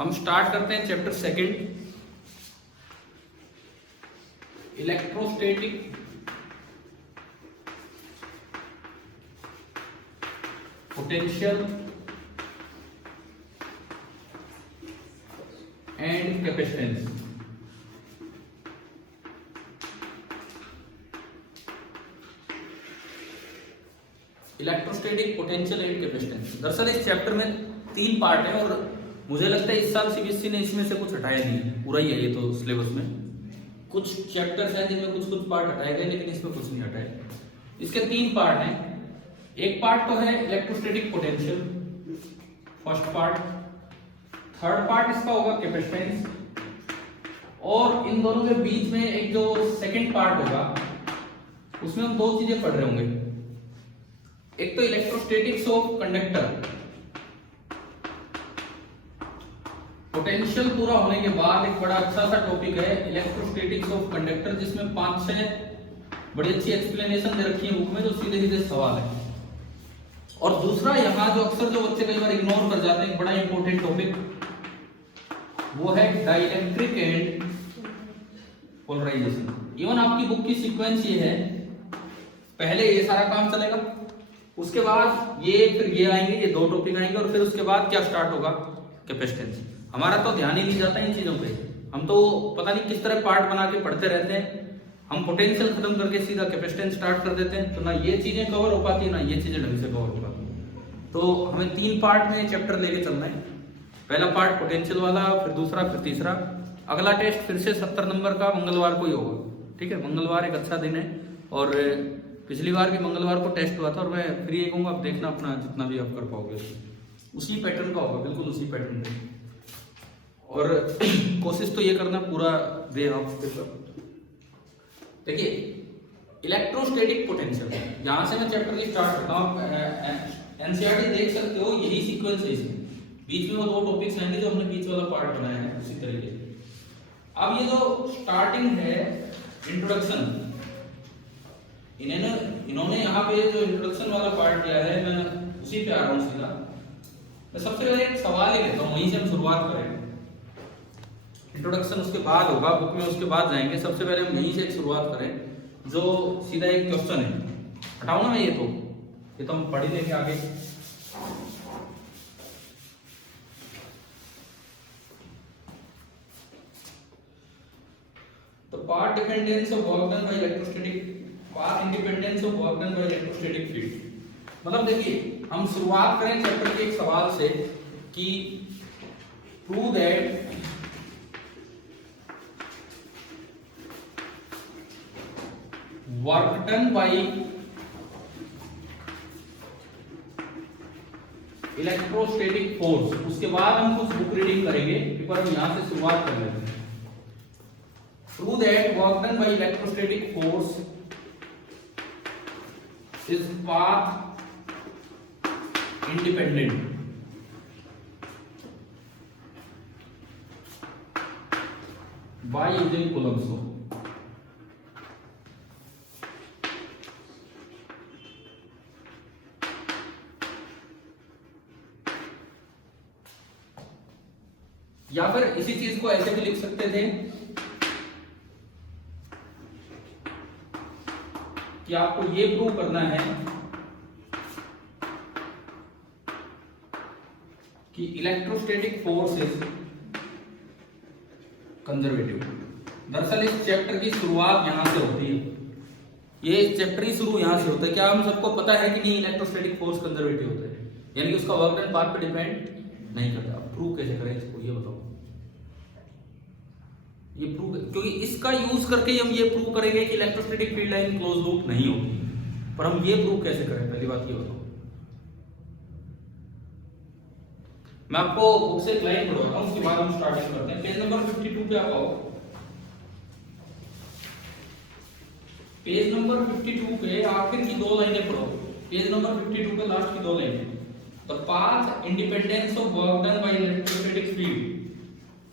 हम स्टार्ट करते हैं chapter second, electrostatic potential and capacitance. Electrostatic potential and capacitance. दरअसल इस चैप्टर में 3 पार्ट है और मुझे लगता है इस साल सीबीएसई ने इसमें से कुछ हटाया नहीं, पूरा ही है ये तो सिलेबस में। कुछ चैप्टर्स हैं जिनमें कुछ कुछ पार्ट हटाए गए, लेकिन इसमें कुछ नहीं हटाए। इसके 3 पार्ट हैं। एक पार्ट तो है electrostatic potential, first part. Third part इसका होगा कैपेसिटेंस, और इन दोनों के बीच में एक जो सेकंड पार्ट होगा उसमें हम 2 चीजें पढ़ रहे होंगे। एक तो इलेक्ट्रोस्टैटिक्स ऑफ कंडक्टर, पोटेंशियल पूरा होने के बाद एक बड़ा अच्छा सा टॉपिक है इलेक्ट्रोस्टैटिक्स ऑफ कंडक्टर, जिसमें 5-6 बड़ी अच्छी एक्सप्लेनेशन दे रखी है बुक में, जो सीधे सीधे सवाल है। और दूसरा यहाँ जो अक्सर जो बच्चे कई बार इग्नोर कर जाते हैं, एक बड़ा इंपॉर्टेंट टॉपिक, वो है डाइलेक्ट्रिक एंड पोलराइजेशन। इवन आपकी बुक की सीक्वेंस ये है, पहले ये सारा काम चलेगा, उसके बाद ये, फिर ये आएंगे, ये 2 टॉपिक आएंगे, और फिर उसके बाद क्या स्टार्ट होगा, कैपेसिटेंस। हमारा तो ध्यान ही नहीं जाता इन चीजों पे, हम तो पता नहीं किस तरह पार्ट बना के पढ़ते रहते हैं। हम पोटेंशियल खत्म करके सीधा कैपेसिटेंस स्टार्ट कर देते हैं, तो ना ये चीजें कवर हो पाती है, ना ये चीजें ढंग से कवर हो पाती है। तो हमें 3 पार्ट में चैप्टर लेके चलना है। पहला पार्ट पोटेंशियल वाला, फिर दूसरा, फिर तीसरा। अगला टेस्ट फिर से 70 नंबर का मंगलवार को ही होगा, ठीक है। मंगलवार एक अच्छा दिन है, और पिछली बार भी मंगलवार को टेस्ट हुआ था, और मैं फ्री एक हूँ, आप देखना अपना जितना भी आप कर पाओगे उसी पैटर्न का होगा, बिल्कुल उसी पैटर्न पे। और कोशिश तो ये करना पूरा दे आप पेपर। देखिए इलेक्ट्रोस्टैटिक पोटेंशियल, यहाँ से मैं चैप्टर की स्टार्ट करता हूँ। एनसीईआरटी देख सकते हो, यही सीक्वेंस है इसमें। बीच में वो 2 टॉपिक्स आएंगे जो हमने बीच वाला पार्ट बनाया है, उसी तरीके से। अब ये जो स्टार्टिंग है इंट्रोडक्शन, इन्होंने यहाँ पे जो इंट्रोडक्शन वाला पार्ट दिया है, मैं उसी पे आ रहा हूँ सीधा। मैं सबसे पहले एक सवाल ही लेता हूँ, वहीं से हम शुरुआत करें। इंट्रोडक्शन उसके बाद होगा बुक में, उसके बाद जाएंगे। सबसे पहले हम यहीं से एक शुरुआत करें, जो सीधा एक क्वेश्चन है। हटाओ ना मैं ये तो हम पढ़ ही लेंगे आगे। तो path dependence of work done by electrostatic, path independence of work done by electrostatic field. मतलब देखिए हम शुरुआत करें चैप्टर के एक सवाल से कि prove that work done by electrostatic force. उसके बाद हम कुछ बुक रीडिंग करेंगे, पर हम यहां से शुरुआत कर लेते हैं। Prove that work done by electrostatic force is path independent by using Coulomb's law। या फिर इसी चीज को ऐसे भी लिख सकते थे कि आपको ये प्रूव करना है कि इलेक्ट्रोस्टैटिक फोर्स इज कंजर्वेटिव। दरअसल इस चैप्टर की शुरुआत यहां से होती है, ये चैप्टर ही शुरू यहां से होता है। क्या हम सबको पता है कि नहीं इलेक्ट्रोस्टैटिक फोर्स कंजर्वेटिव होता है, यानी कि उसका वर्क डन पाथ पे डिपेंड नहीं करता। अब प्रूव कैसे करें इसको, ये बताओ। ये प्रूव, क्योंकि इसका यूज करके हम ये प्रूव करेंगे कि electrostatic field line close loop नहीं होगी। पर हम ये प्रूव कैसे करें, पहली बात ये बताओ। मैं आपको बुक से एक लाइन पढ़वाता हूं, उसके बाद हम स्टार्टिंग करते हैं। पेज नंबर 52 पे आप आओ। पेज नंबर 52 पे आखिर की 2 लाइनें पढ़ो। पेज नंबर 52 पे लास्ट की 2 लाइनें। The path independence of work done by electrostatic field,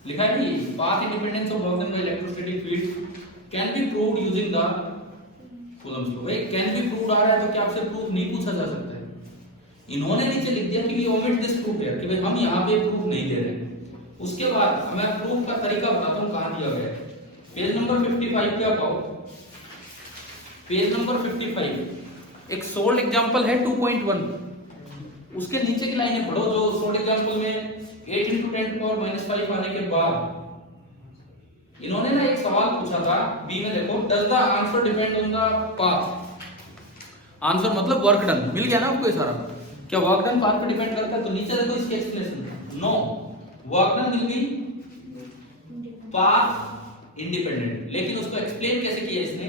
लिखा है कि path independence of work done by electrostatic field can be proved using the Coulomb's law. भाई कैन बी प्रूव्ड आ रहा है तो क्या आपसे प्रूफ नहीं पूछा जा सकता है? इन्होंने नीचे लिख दिया कि we omit this proof here, कि भाई हम यहां पे प्रूफ नहीं दे रहे हैं। उसके बाद मैं प्रूफ का तरीका बताता हूं कहां दिया गया है। पेज नंबर 55 पे आप आओ। पेज नंबर 55 एक सोल्ड एग्जांपल है 2.1, उसके नीचे की लाइनें पढ़ो जो सोल्ड एग्जांपल में 8 × 10⁻⁵ आने के बाद इन्होंने ना एक सवाल पूछा था बी में, देखो does the answer depend on the path. Answer मतलब वर्क डन, मिल गया ना आपको ये सारा। क्या वर्क डन पाथ पे डिपेंड करता है? तो नीचे देखो इसकी explanation, no work done will be path independent. लेकिन उसको एक्सप्लेन कैसे किया इसने,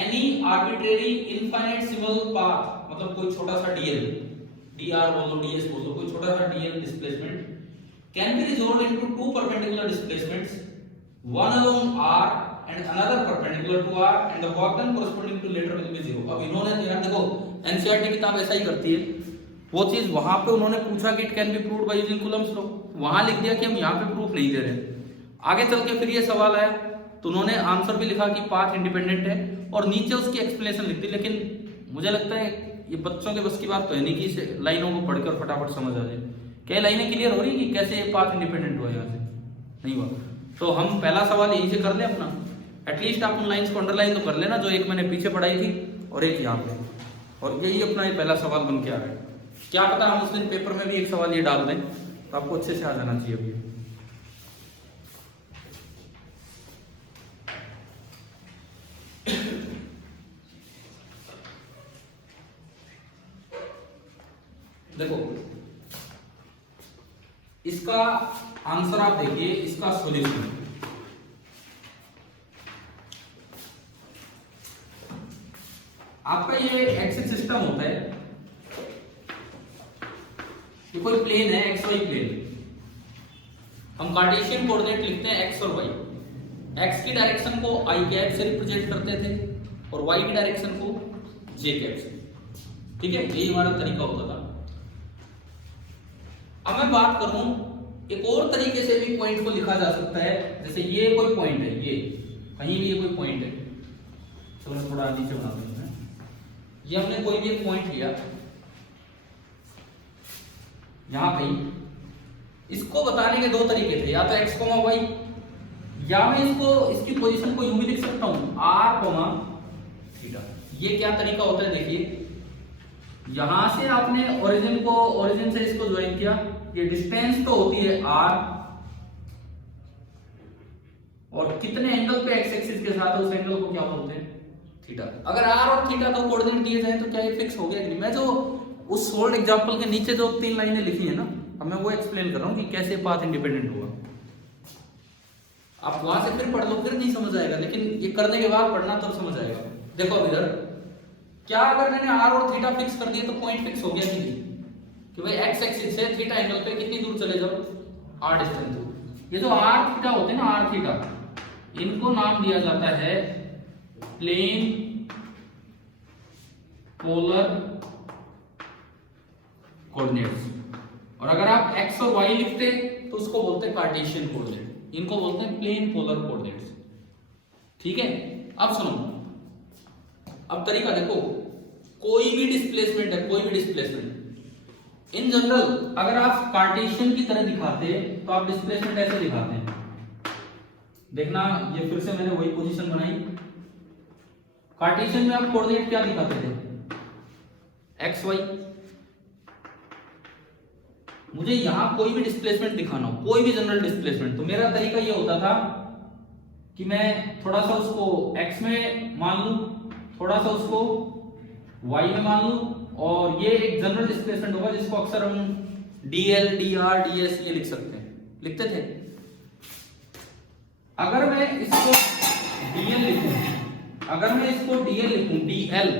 any arbitrary infinite symbol path, मतलब कोई छोटा सा डीएल, डीआर बोलो डीएस बोलो, कोई छोटा सा DL displacement can be resolved into two perpendicular displacements, one along r and another perpendicular to r and the work done corresponding to later will be 0। अब इन्होंने तो यार देखो एनसीईआरटी किताब ऐसा ही करती है, वो चीज वहां पे उन्होंने पूछा कि it can be proved by using Coulomb's law, वहां लिख दिया कि हम यहाँ पे प्रूफ नहीं दे रहे। आगे चल के फिर ये सवाल आया तो उन्होंने आंसर भी लिखा कि पाथ इंडिपेंडेंट है और नीचे उसकी एक्सप्लेनेशन लिख दी। लेकिन मुझे लगता है ये बच्चों के बस की बात तो है नहीं कि इस लाइनों को पढ़कर फटाफट समझ आ जाए। क्या लाइनें क्लियर हो रही कि कैसे ये पाथ इंडिपेंडेंट हुआ? यहाँ से नहीं हुआ तो हम पहला सवाल यहीं से कर ले अपना। एटलीस्ट आप उन लाइंस को अंडरलाइन तो कर लेना जो एक मैंने पीछे पढ़ाई थी और एक यहाँ पे, और यही अपना ये पहला सवाल बन के आ रहा है। क्या पता हम उस दिन पेपर में भी एक सवाल ये डाल दें तो आपको अच्छे से आ जाना चाहिए। अभी देखो इसका आंसर आप देखिए, इसका सॉल्यूशन आपका ये एक्सिस सिस्टम होता है, ये कोई प्लेन है एक्स वाई प्लेन, हम कार्टेशियन कोऑर्डिनेट लिखते हैं एक्स और वाई। एक्स की डायरेक्शन को आई कैप से रिप्रेजेंट करते थे और वाई की डायरेक्शन को जे कैप से, ठीक है, यही हमारा तरीका होता था। अब मैं बात करूं एक और तरीके से भी पॉइंट को लिखा जा सकता है, जैसे ये कोई पॉइंट है, ये कहीं भी ये कोई पॉइंट है, चलो मैं थोड़ा नीचे बना दूं। ये हमने कोई भी एक पॉइंट लिया यहां कहीं, इसको बताने के दो तरीके थे, या तो x, y, या मैं इसकी पोजीशन को यूं भी लिख सकता हूं r, θ। ये क्या तरीका होता है देखिए, यहां से आपने ओरिजिन से इसको ज्वाइन किया, ये डिस्टेंस तो होती है r, और कितने एंगल पे x एक्सिस के साथ है उस एंगल को क्या बोलते हैं, थीटा। अगर r और थीटा को कोऑर्डिनेट दिए जाए तो क्या ये फिक्स हो गया कि नहीं? मैं जो उस सोल्ड एग्जांपल के नीचे जो 3 लाइनें लिखी है ना, अब मैं वो एक्सप्लेन कर रहा हूं कि कैसे पाथ इंडिपेंडेंट होगा। आप वहां से फिर पढ़ लो, फिर नहीं समझ आएगा, लेकिन ये करने के बाद पढ़ना तो समझ आएगा। देखो अब इधर क्या, अगर मैंने r और थीटा फिक्स कर दिया तो पॉइंट फिक्स हो गया कि भाई x एक्सिस से थीटा एंगल पे कितनी दूर चले जाओ, r डिस्टेंस दूर। ये जो r थीटा होते हैं ना, r थीटा, इनको नाम दिया जाता है प्लेन पोलर कोऑर्डिनेट्स, और अगर आप x और y लिखते तो उसको बोलते हैं कार्टेशियन कोऑर्डिनेट, इनको बोलते हैं प्लेन पोलर कोऑर्डिनेट्स, ठीक है। अब सुनो, अब तरीका देखो, कोई भी डिस्प्लेसमेंट है, कोई भी डिस्प्लेसमेंट इन जनरल अगर आप कार्टेशियन की तरह दिखाते तो आप डिस्प्लेसमेंट ऐसे दिखाते हैं। देखना ये फिर से मैंने वही पोजीशन बनाई, कार्टेशियन में आप कोऑर्डिनेट क्या दिखाते थे, एक्स वाई। मुझे यहां कोई भी डिस्प्लेसमेंट दिखाना हो, कोई भी जनरल डिस्प्लेसमेंट, तो मेरा तरीका ये होता था कि मैं थोड़ा सा उसको x में मान लूं, थोड़ा सा उसको y में मान लूं, और ये एक जनरल डिस्प्लेसमेंट होगा जिसको अक्सर हम dl, dr, ds ये लिख सकते हैं, लिखते थे। अगर मैं इसको dl लिखूं, अगर मैं इसको dl लिखूं, dl,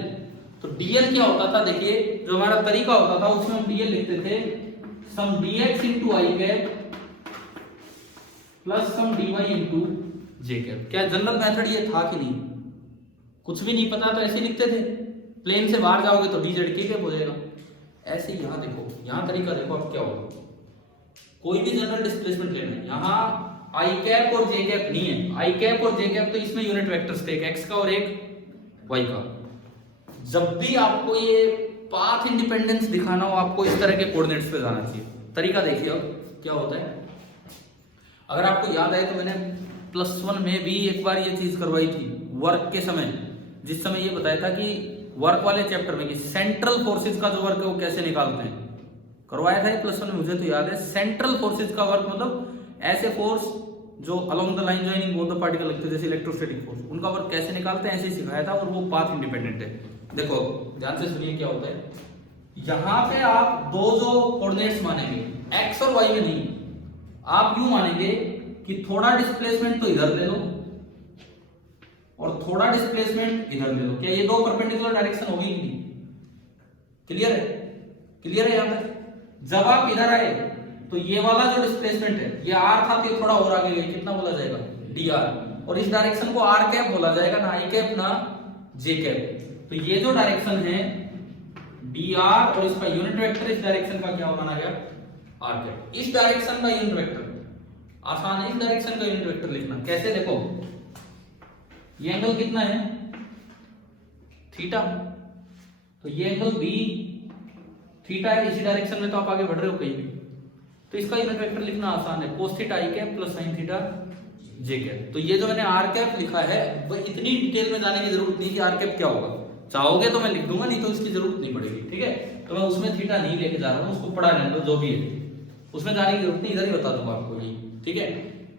तो dl क्या होता था, देखिए जो हमारा तरीका होता था उसमें हम dl लिखते थे सम dx into i cap plus सम dy into j कैप। क्या जनरल मेथड ये था कि नहीं? कुछ भी नहीं पता तो ऐसे लिखते थे, प्लेन से बाहर जाओगे तो dz k कैप हो जाएगा। ऐसे यहां देखो, यहां तरीका देखो अब क्या होगा, कोई भी जनरल डिस्प्लेसमेंट लेना है, यहां i कैप और j कैप नहीं है, i कैप और j कैप तो इसमें यूनिट वेक्टर्स थे, एक x का और एक y का। जब भी आपको ये पाथ इंडिपेंडेंस दिखाना हो, आपको इस तरह के कोऑर्डिनेट्स पे जाना चाहिए। तरीका देखिए अब क्या होता है, अगर आपको याद आए तो मैंने +1 में भी एक बार ये चीज करवाई थी वर्क के समय, जिस समय ये बताया था कि वर्क वाले चैप्टर में कि सेंट्रल फोर्सेज का जो वर्क है वो कैसे निकालते हैं, करवाया था ये +1 में, मुझे तो याद है। सेंट्रल फोर्सेज का वर्क मतलब ऐसे फोर्स जो along the line joining both the particle लगते हैं, जैसे इलेक्ट्रोस्टैटिक फोर्स, उनका वर्क कैसे निकालते हैं ऐसे ही सिखाया था, और वो पाथ इंडिपेंडेंट है। देखो ध्यान से सुनिए क्या होता है। यहां पे आप दो जो कोऑर्डिनेट्स मानेंगे एक्स और वाई में नहीं, आप यूं मानेंगे कि थोड़ा डिस्प्लेसमेंट तो इधर ले लो और थोड़ा डिस्प्लेसमेंट इधर ले लो। क्या ये दो परपेंडिकुलर डायरेक्शन होगी कि नहीं? क्लियर है? क्लियर है यहां तक? जब आप इधर आए तो ये वाला जो डिस्प्लेसमेंट है ये आर था, तो थोड़ा और आगे गए, कितना बोला जाएगा? D R. और इस डायरेक्शन को आर कैप बोला जाएगा, ना आई कैप ना जे कैप। तो ये जो डायरेक्शन है डी आर और इसका यूनिट वेक्टर इस डायरेक्शन का क्या माना गया? R cap. इस डायरेक्शन का यूनिट वेक्टर आसान है, इस डायरेक्शन का यूनिट वेक्टर लिखना कैसे? देखो ये एंगल कितना है? थीटा। तो ये एंगल बी थीटा है, इसी डायरेक्शन में तो आप आगे बढ़ रहे हो कहीं भी, तो इसका यूनिट वेक्टर लिखना आसान है, cos थीटा आई कैप प्लस sin थीटा जे कैप। तो ये जो मैंने आर कैप लिखा है वो इतनी डिटेल में जाने की जरूरत नहीं कि आर कैप क्या होगा, चाहोगे तो मैं लिख दूंगा, नहीं तो इसकी जरूरत नहीं पड़ेगी, ठीक है। तो मैं उसमें थीटा नहीं लेके जा रहा हूँ, उसको पढ़ा लेने दो जो भी है, उसमें जाने की जरूरत नहीं, इधर ही बता दूंगा आपको ये, ठीक है।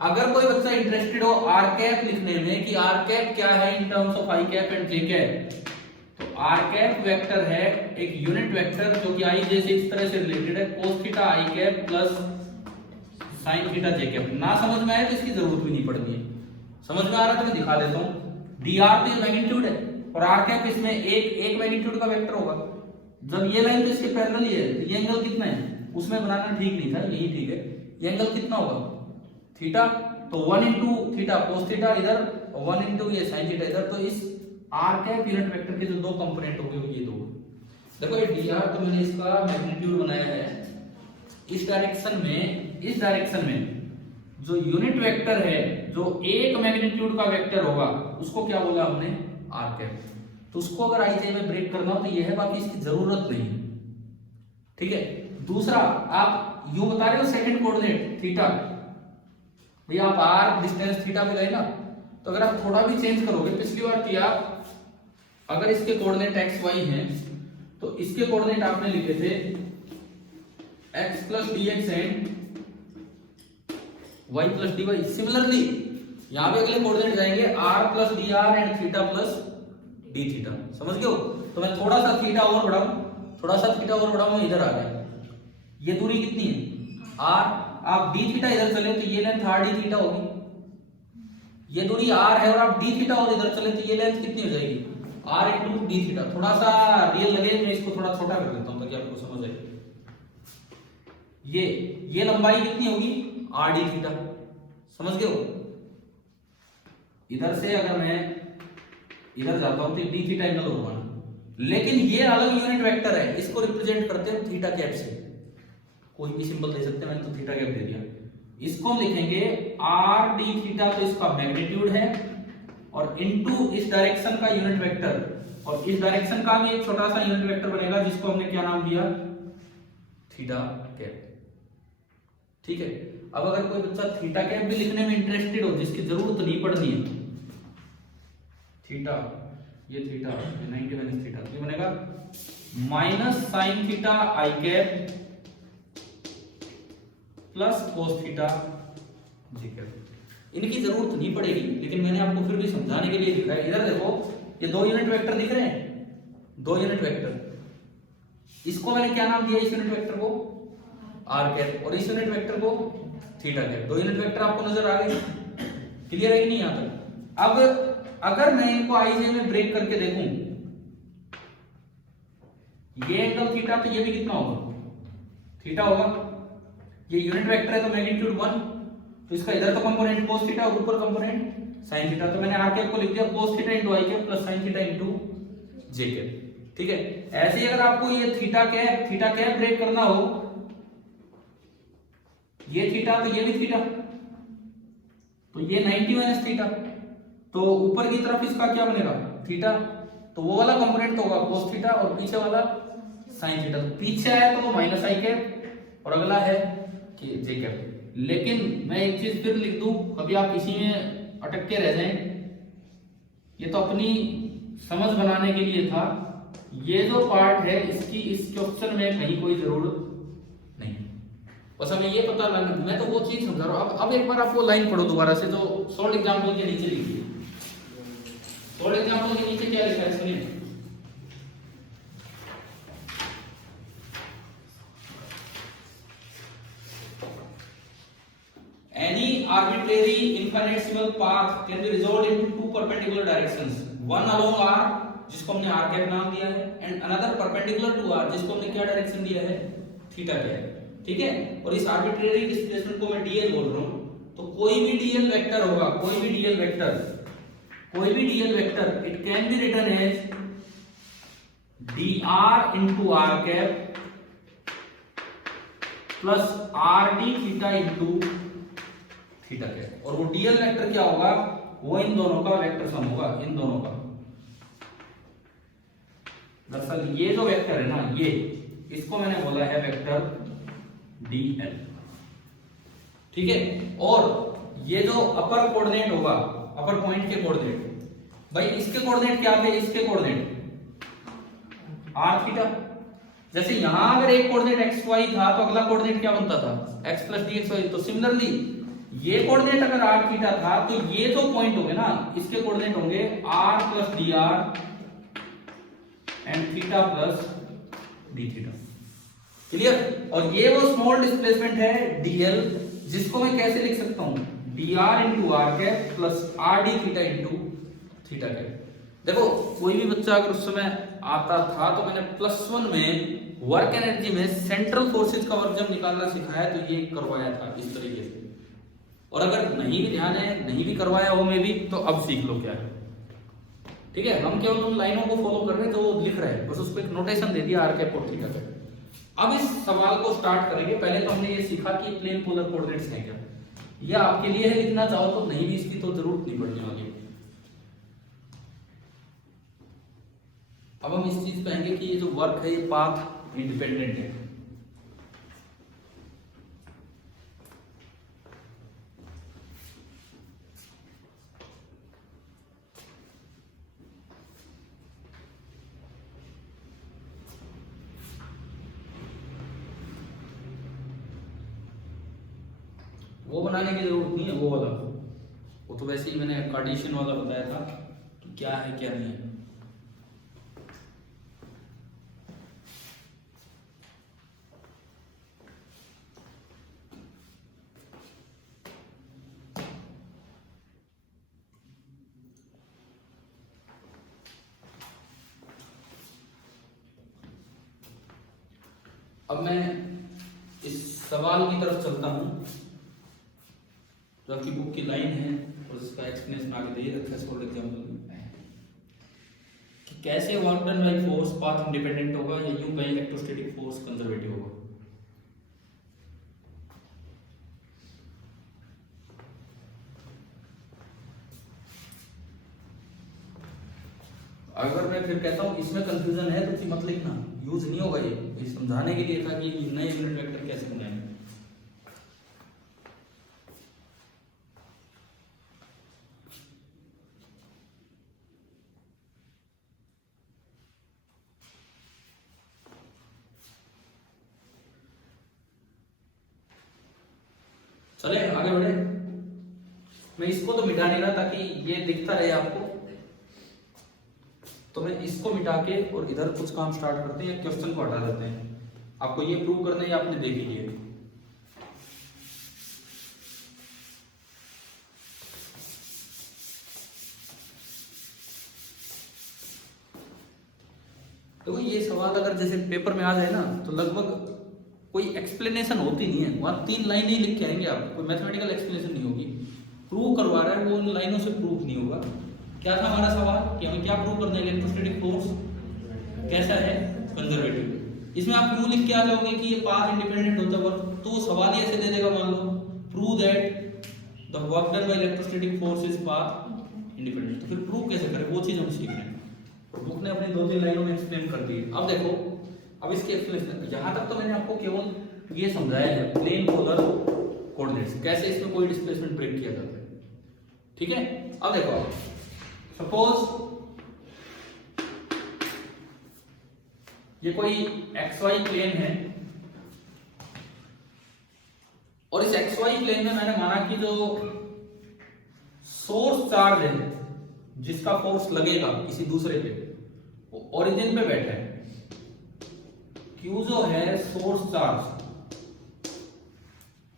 अगर कोई बच्चा इंटरेस्टेड हो आर कैप लिखने में कि आर कैप क्या है in terms of I cap and J cap, तो आर कैप वेक्टर है एक यूनिट वेक्टर जो कि आई जे से इस तरह से रिलेटेड है, cos थीटा आई कैप प्लस sin थीटा जे कैप। ना समझ में आए तो इसकी जरूरत भी नहीं पड़नी है, समझ में आ रहा है तो मैं दिखा देता हूं। डी आर तो मैग्नीट्यूड है और आर कैप इसमें एक मैग्नीट्यूड का वेक्टर होगा। जब ये लाइन तो इसके पैरेलल ही है, तो ये एंगल कितना है? उसमें बनाना ठीक नहीं था, यही ठीक है। ये एंगल कितना होगा? थीटा। तो 1 इंटू थीटा cos थीटा इधर, 1 इंटू ये sin थीटा इधर। तो इस आर कैप यूनिट वेक्टर के जो दो कंपोनेंट होंगे वो ये दो। देखो ये डी आर तो मैंने इसका मैग्नीट्यूड बनाया है, इस डायरेक्शन में जो यूनिट वेक्टर है जो एक मैग्नीट्यूड का वेक्टर होगा उसको क्या बोला हमने? R cap. तो उसको अगर आई जे में ब्रेक करना हो तो ये है, बाकी इसकी जरूरत नहीं, ठीक है। दूसरा आप यूं बता रहे हो सेकंड कोऑर्डिनेट थीटा, भैया आप आर डिस्टेंस थीटा पे गए ना, तो अगर आप थोड़ा भी चेंज करोगे, पिछली बार किया, अगर इसके कोऑर्डिनेट एक्स वाई हैं तो इसके कोऑर्डिनेट आपने लिखे थे x plus d x and y plus d y. Similarly यहां पे अगले कोऑर्डिनेट जाएंगे r plus d r and theta plus d theta. समझ गए हो? तो मैं थोड़ा सा थीटा और बढ़ाऊं, इधर आ गया। ये दूरी कितनी है? r। आप डी थीटा इधर चले तो ये लेंथ r डी थीटा होगी। ये दूरी r है और आप डी थीटा और इधर चले तो ये लेंथ कितनी हो जाएगी? r into D theta. थोड़ा सा रियल लगे, मैं इसको थोड़ा छोटा कर देता हूं ताकि आपको समझ आए। ये लंबाई कितनी होगी? r D theta. समझ गए हो? इधर से अगर मैं इधर जाता हूं तो डी थीटा एंगल होगा, लेकिन ये अलग यूनिट वेक्टर है, इसको रिप्रेजेंट करते हैं थीटा कैप से। कोई भी सिंबल दे सकते हैं, मैंने तो थीटा कैप दे दिया। इसको हम लिखेंगे r डी थीटा, तो इसका मैग्नीट्यूड है, और इनटू इस डायरेक्शन का यूनिट वेक्टर, और इस डायरेक्शन का भी एक छोटा सा यूनिट वेक्टर बनेगा जिसको हमने क्या नाम दिया? Theta cap. ठीक है। अब अगर कोई बच्चा थीटा कैप भी लिखने में इंटरेस्टेड हो, जिसकी जरूरत नहीं पड़नी है, थीटा, ये थीटा 90 माइनस थीटा, ये बनेगा माइनस साइन थीटा आई कैप प्लस कोस थीटा जी कैप। इनकी जरूरत नहीं पड़ेगी, लेकिन मैंने आपको फिर भी समझाने के लिए लिखा है। इधर देखो, ये दो यूनिट वेक्टर दिख रहे हैं, दो यूनिट वेक्टर, इसको मैंने क्या नाम दिया? इस यूनिट वेक्टर को आर कैप और इस यूनिट वेक्टर को थीटा कैप। दो यूनिट वेक्टर आपको नजर आ गए? क्लियर है कि नहीं यहां तक? अब अगर मैं इनको आईजे में ब्रेक करके देखूं, ये एंगल थीटा, तो ये भी कितना होगा? थीटा होगा। ये यूनिट वेक्टर है तो मैग्नीट्यूड 1, तो इसका इधर तो कंपोनेंट cos थीटा और ऊपर कंपोनेंट sin थीटा। तो मैंने आर कैप को लिख दिया cos theta into I cap plus sin theta into J cap. ठीक है। ऐसे ही अगर आपको ये थीटा कैप ब्रेक करना हो, ये थीटा तो ये भी थीटा, तो ये 90 माइनस थीटा, तो ऊपर की तरफ इसका क्या बनेगा? थीटा। तो वो वाला कंपोनेंट तो होगा cos थीटा और पीछे वाला sin थीटा। तो पीछे आया तो माइनस आई कैप और अगला है कि जे कैप। लेकिन मैं एक चीज फिर लिख दूं, कभी आप इसी में अटक के रह जाएं। ये तो अपनी समझ बनाने के लिए था, ये जो पार्ट है इसकी इस क्वेश्चन में कहीं कोई जरूरत नहीं। बस हमें ये पता लगा, मैं तो वो चीज समझा रहा हूं। अब एक बार आप वो लाइन पढ़ो दोबारा से, जो सॉल्व एग्जांपल के नीचे लिखी है। सॉल्व एग्जांपल के नीचे क्या लिखा है सुनिए। Any arbitrary infinitesimal path can be resolved into two perpendicular directions. One along r, जिसको हमने r कैप नाम दिया है, and another perpendicular to r, जिसको हमने क्या डायरेक्शन दिया है, थीटा दिया है। ठीक है, और इस arbitrary डिस्प्लेसमेंट को मैं dl बोल रहा हूं। तो कोई भी dl वेक्टर होगा, कोई भी dl vector, it can be written as dr into r cap plus rd theta into theta cap. और वो डीएल वेक्टर क्या होगा, वो इन दोनों का वेक्टर सम होगा, इन दोनों का। दरअसल ये जो वेक्टर है ना, ये इसको मैंने बोला है वेक्टर डीएल। ठीक है, और ये जो अपर कोऑर्डिनेट होगा, अपर पॉइंट के कोऑर्डिनेट, भाई इसके कोऑर्डिनेट क्या थे, इसके कोऑर्डिनेट आर थीटा। जैसे यहां अगर एक कोऑर्डिनेट एक्स वाई था तो अगला कोऑर्डिनेट क्या बनता था, x plus d x y. तो सिमिलरली ये कोऑर्डिनेट अगर r थीटा था तो ये जो पॉइंट होंगे ना, इसके कोऑर्डिनेट होंगे r plus d r and theta plus d theta. Clear. और ये वो स्मॉल डिस्प्लेसमेंट है dl, जिसको मैं कैसे लिख सकता हूं, dr into r cap plus r d theta into theta cap. देखो कोई भी बच्चा अगर उस समय आता था तो मैंने +1 में वर्क एनर्जी में सेंट्रल फोर्सेज का वर्क जब निकालना सिखाया तो ये करवाया था इस तरीके से। और अगर नहीं भी ध्यान है, नहीं भी करवाया हो में भी, तो अब सीख लो क्या है। ठीक है, हम केवल उन लाइनों को फॉलो कर रहे हैं जो वो लिख रहे हैं, बस उसको एक नोटेशन दे दिया आर कैप और थीटा कैप। अब इस सवाल को स्टार्ट करेंगे। पहले तो हमने ये सीखा कि प्लेन पोलर कोऑर्डिनेट्स हैं क्या, या आपके लिए है लिखना चाहो तो, नहीं भी इसकी तो जरूरत नहीं पड़ने वाली। अब हम इस चीज पे आएंगे कि ये जो वर्क है ये पाथ इंडिपेंडेंट है। वो बनाने की जरूरत नहीं है, वो वाला, वो तो वैसे ही मैंने कार्टेशियन वाला बताया था कि क्या है क्या नहीं है। अब मैं इस सवाल की तरफ चलता हूं, जो आपकी बुक की लाइन है और इसका एक्सप्लेनेशन आगे दे रखा है सॉल्व एग्जांपल कि कैसे work done by force path independent होगा या यूं बाय इलेक्ट्रोस्टैटिक फोर्स कंजर्वेटिव होगा। अगर मैं फिर कहता हूं इसमें कंफ्यूजन है तो फिर मत लिखना, यूज नहीं होगा। ये समझाने के लिए था कि नए यूनिट वेक्टर कैसे बनाएंगे। चले आगे बढ़े। मैं इसको तो मिटा नहीं रहा ताकि ये दिखता रहे आपको, तो मैं इसको मिटा के और इधर कुछ काम स्टार्ट करते हैं, क्वेश्चन को हटा देते हैं। आपको ये प्रूव करना है, आपने देख ही लिया। तो ये सवाल अगर जैसे पेपर में आ जाए ना तो लगभग कोई एक्सप्लेनेशन होती नहीं है, वहां 3 लाइन ही लिख के आएंगे आप, कोई मैथमेटिकल एक्सप्लेनेशन नहीं होगी। प्रूव करवा रहा है वो उन लाइनों से प्रूफ नहीं होगा। क्या था हमारा सवाल कि हमें क्या प्रूव करना है, इलेक्ट्रोस्टैटिक फोर्स कैसा है, कंजर्वेटिव। इसमें आप क्यों लिख के आ जाओगे कि ये पाथ इंडिपेंडेंट होता है, तो सवाल ही ऐसे दे देगा, मान लो prove that the work done by electrostatic force is path independent. तो फिर प्रूव कैसे करें, वो चीज हम सीख रहे हैं। बुक ने अपनी 2-3 लाइनों में एक्सप्लेन कर दी। अब देखो, अब इसके एक्सप्लेनेशन यहां तक तो मैंने आपको केवल ये समझाया है, प्लेन पोलर कोऑर्डिनेट्स, कैसे इसमें कोई डिस्प्लेसमेंट ब्रेक किया जाता है। ठीक है, अब देखो, सपोज ये कोई XY प्लेन है और इस XY प्लेन में मैंने माना कि जो सोर्स चार्ज है जिसका फोर्स लगेगा किसी दूसरे पे, वो ओरिजिन पे बैठा है। Q जो है source charge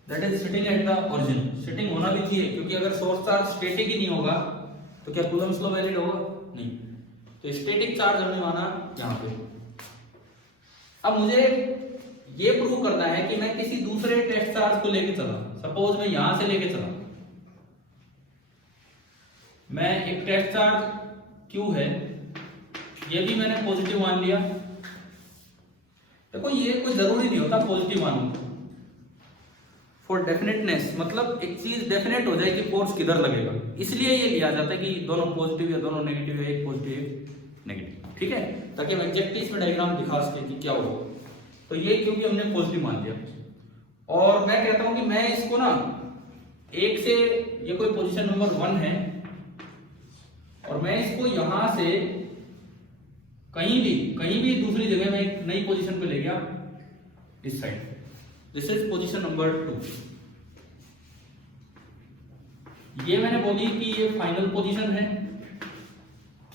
that is sitting at the origin, sitting होना भी चाहिए क्योंकि अगर सोर्स चार्ज स्टैटिक ही नहीं होगा तो क्या कूलम्ब्स लॉ वैलिड होगा? नहीं। तो स्टैटिक चार्ज हमने माना यहां पे। अब मुझे ये प्रूव करना है कि मैं किसी दूसरे टेस्ट चार्ज को लेके चला, सपोज मैं यहां से लेके चला, मैं एक टेस्ट चार्ज Q है, ये भी मैंने पॉजिटिव मान लिया। देखो ये कोई जरूरी नहीं होता पॉजिटिव मानना फॉर डेफिनेटनेस, मतलब एक चीज डेफिनेट हो जाए कि फोर्स किधर लगेगा, इसलिए ये लिया जाता है कि दोनों पॉजिटिव या दोनों नेगेटिव है, एक पॉजिटिव एक नेगेटिव। ठीक है, ताकि हम एग्जैक्टली इसमें डायग्राम दिखा सके कि क्या होगा। तो ये क्योंकि हमने पॉजिटिव मान लिया, और मैं कहता हूं कि मैं इसको ना एक से, ये कोई पोजीशन नंबर 1 है और मैं इसको यहां से कहीं भी दूसरी जगह में एक नई पोजीशन पे ले गया इस side, this is position number 2। ये मैंने बोली कि ये फाइनल पोजीशन है,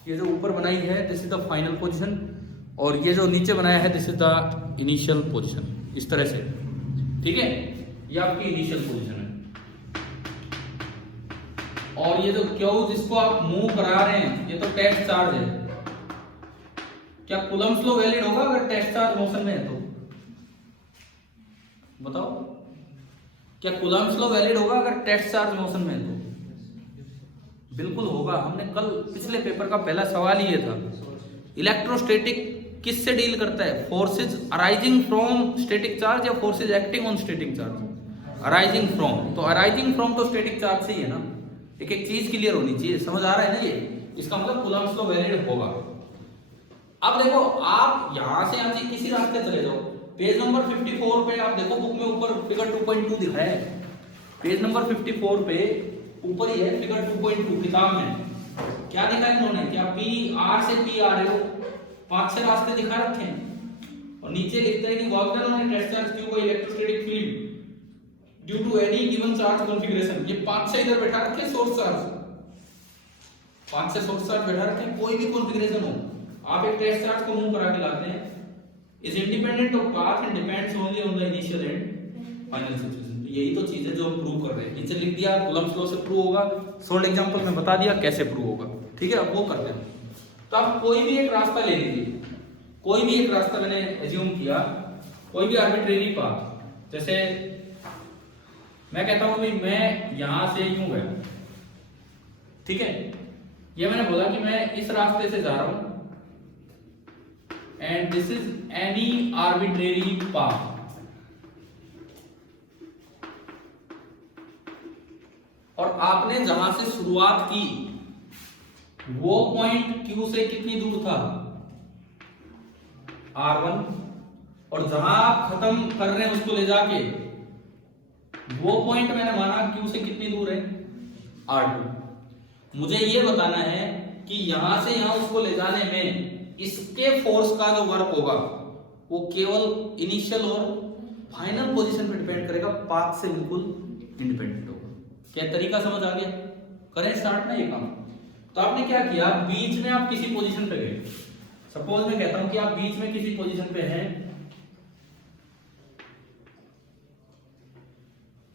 ये जो ऊपर बनाई है this is the final position, और ये जो नीचे बनाया है this is the initial position, इस तरह से। ठीक है, ये आपकी इनिशियल पोजीशन है। और ये जो Q जिसको आप मूव करा रहे हैं ये तो टेस्ट चार्ज है। क्या कूलम्ब्स लॉ वैलिड होगा अगर टेस्ट चार्ज मोशन में है? तो बताओ, क्या कूलम्ब्स लॉ वैलिड होगा अगर टेस्ट चार्ज मोशन में है? तो बिल्कुल होगा। हमने कल पिछले पेपर का पहला सवाल ही ये था, इलेक्ट्रोस्टैटिक किससे डील करता है, forces arising from static charge या forces acting on static charge? Arising from, तो अराइजिंग फ्रॉम तो स्टैटिक चार्ज से ही है ना। एक एक चीज क्लियर होनी चाहिए, समझ आ रहा है ना? ये इसका मतलब कूलम्ब्स लॉ वैलिड होगा। अब देखो, आप यहां से यहां से किसी रास्ते चले जाओ, पेज नंबर 54 पे आप देखो, बुक में ऊपर फिगर 2.2 दिखाया है, पेज नंबर 54 पे ऊपर ही है फिगर 2.2 किताब में। क्या लिखा है इन्होंने? क्या पी आर से पी आ रहे हो, 5-6 रास्ते दिखा रखे हैं, और नीचे लिखते हैं कि वॉल्टन ने टेस्ट चार्ज Q को electrostatic field due to any given charge configuration. ये 5-6 इधर बैठा रखे सोर्स चार्ज, 5-6 सोर्स चार्ज बैठा रखे, कोई भी कॉन्फ़िगरेशन हो, आप एक टेस्ट चार्ज को मूव करा के लाते हैं, is independent of path and depends only on the initial and final situation. यही तो चीज है जो हम प्रूव कर रहे हैं। नीचे लिख दिया कूलम्ब्स लॉ से प्रूव होगा, सोल्ड एग्जांपल में बता दिया कैसे प्रूव होगा। ठीक है, अब वो करते हैं। तो आप कोई भी एक रास्ता ले लीजिए, कोई भी एक रास्ता मैंने एज्यूम किया, कोई भी आर्बिट्रेरी पाथ। जैसे मैं कहता हूं कि मैं यहां से यूं गया, ठीक है, ये मैंने बोला कि मैं इस रास्ते से जा रहा हूं and this is any arbitrary path. और आपने जहां से शुरुआत की वो पॉइंट Q से कितनी दूर था? R1, और जहां आप खत्म कर रहे हैं उसको ले जाके वो पॉइंट मैंने माना Q से कितनी दूर है? R2। मुझे ये बताना है कि यहां से यहां उसको ले जाने में इसके फोर्स का जो वर्क होगा वो केवल इनिशियल और फाइनल पोजीशन पे डिपेंड करेगा, पाथ से बिल्कुल इंडिपेंडेंट होगा। क्या तरीका समझ आ गया? करें स्टार्ट ना ये काम। तो आपने क्या किया, बीच में आप किसी पोजीशन पे गए, सपोज मैं कहता हूं कि आप बीच में किसी पोजीशन पे हैं,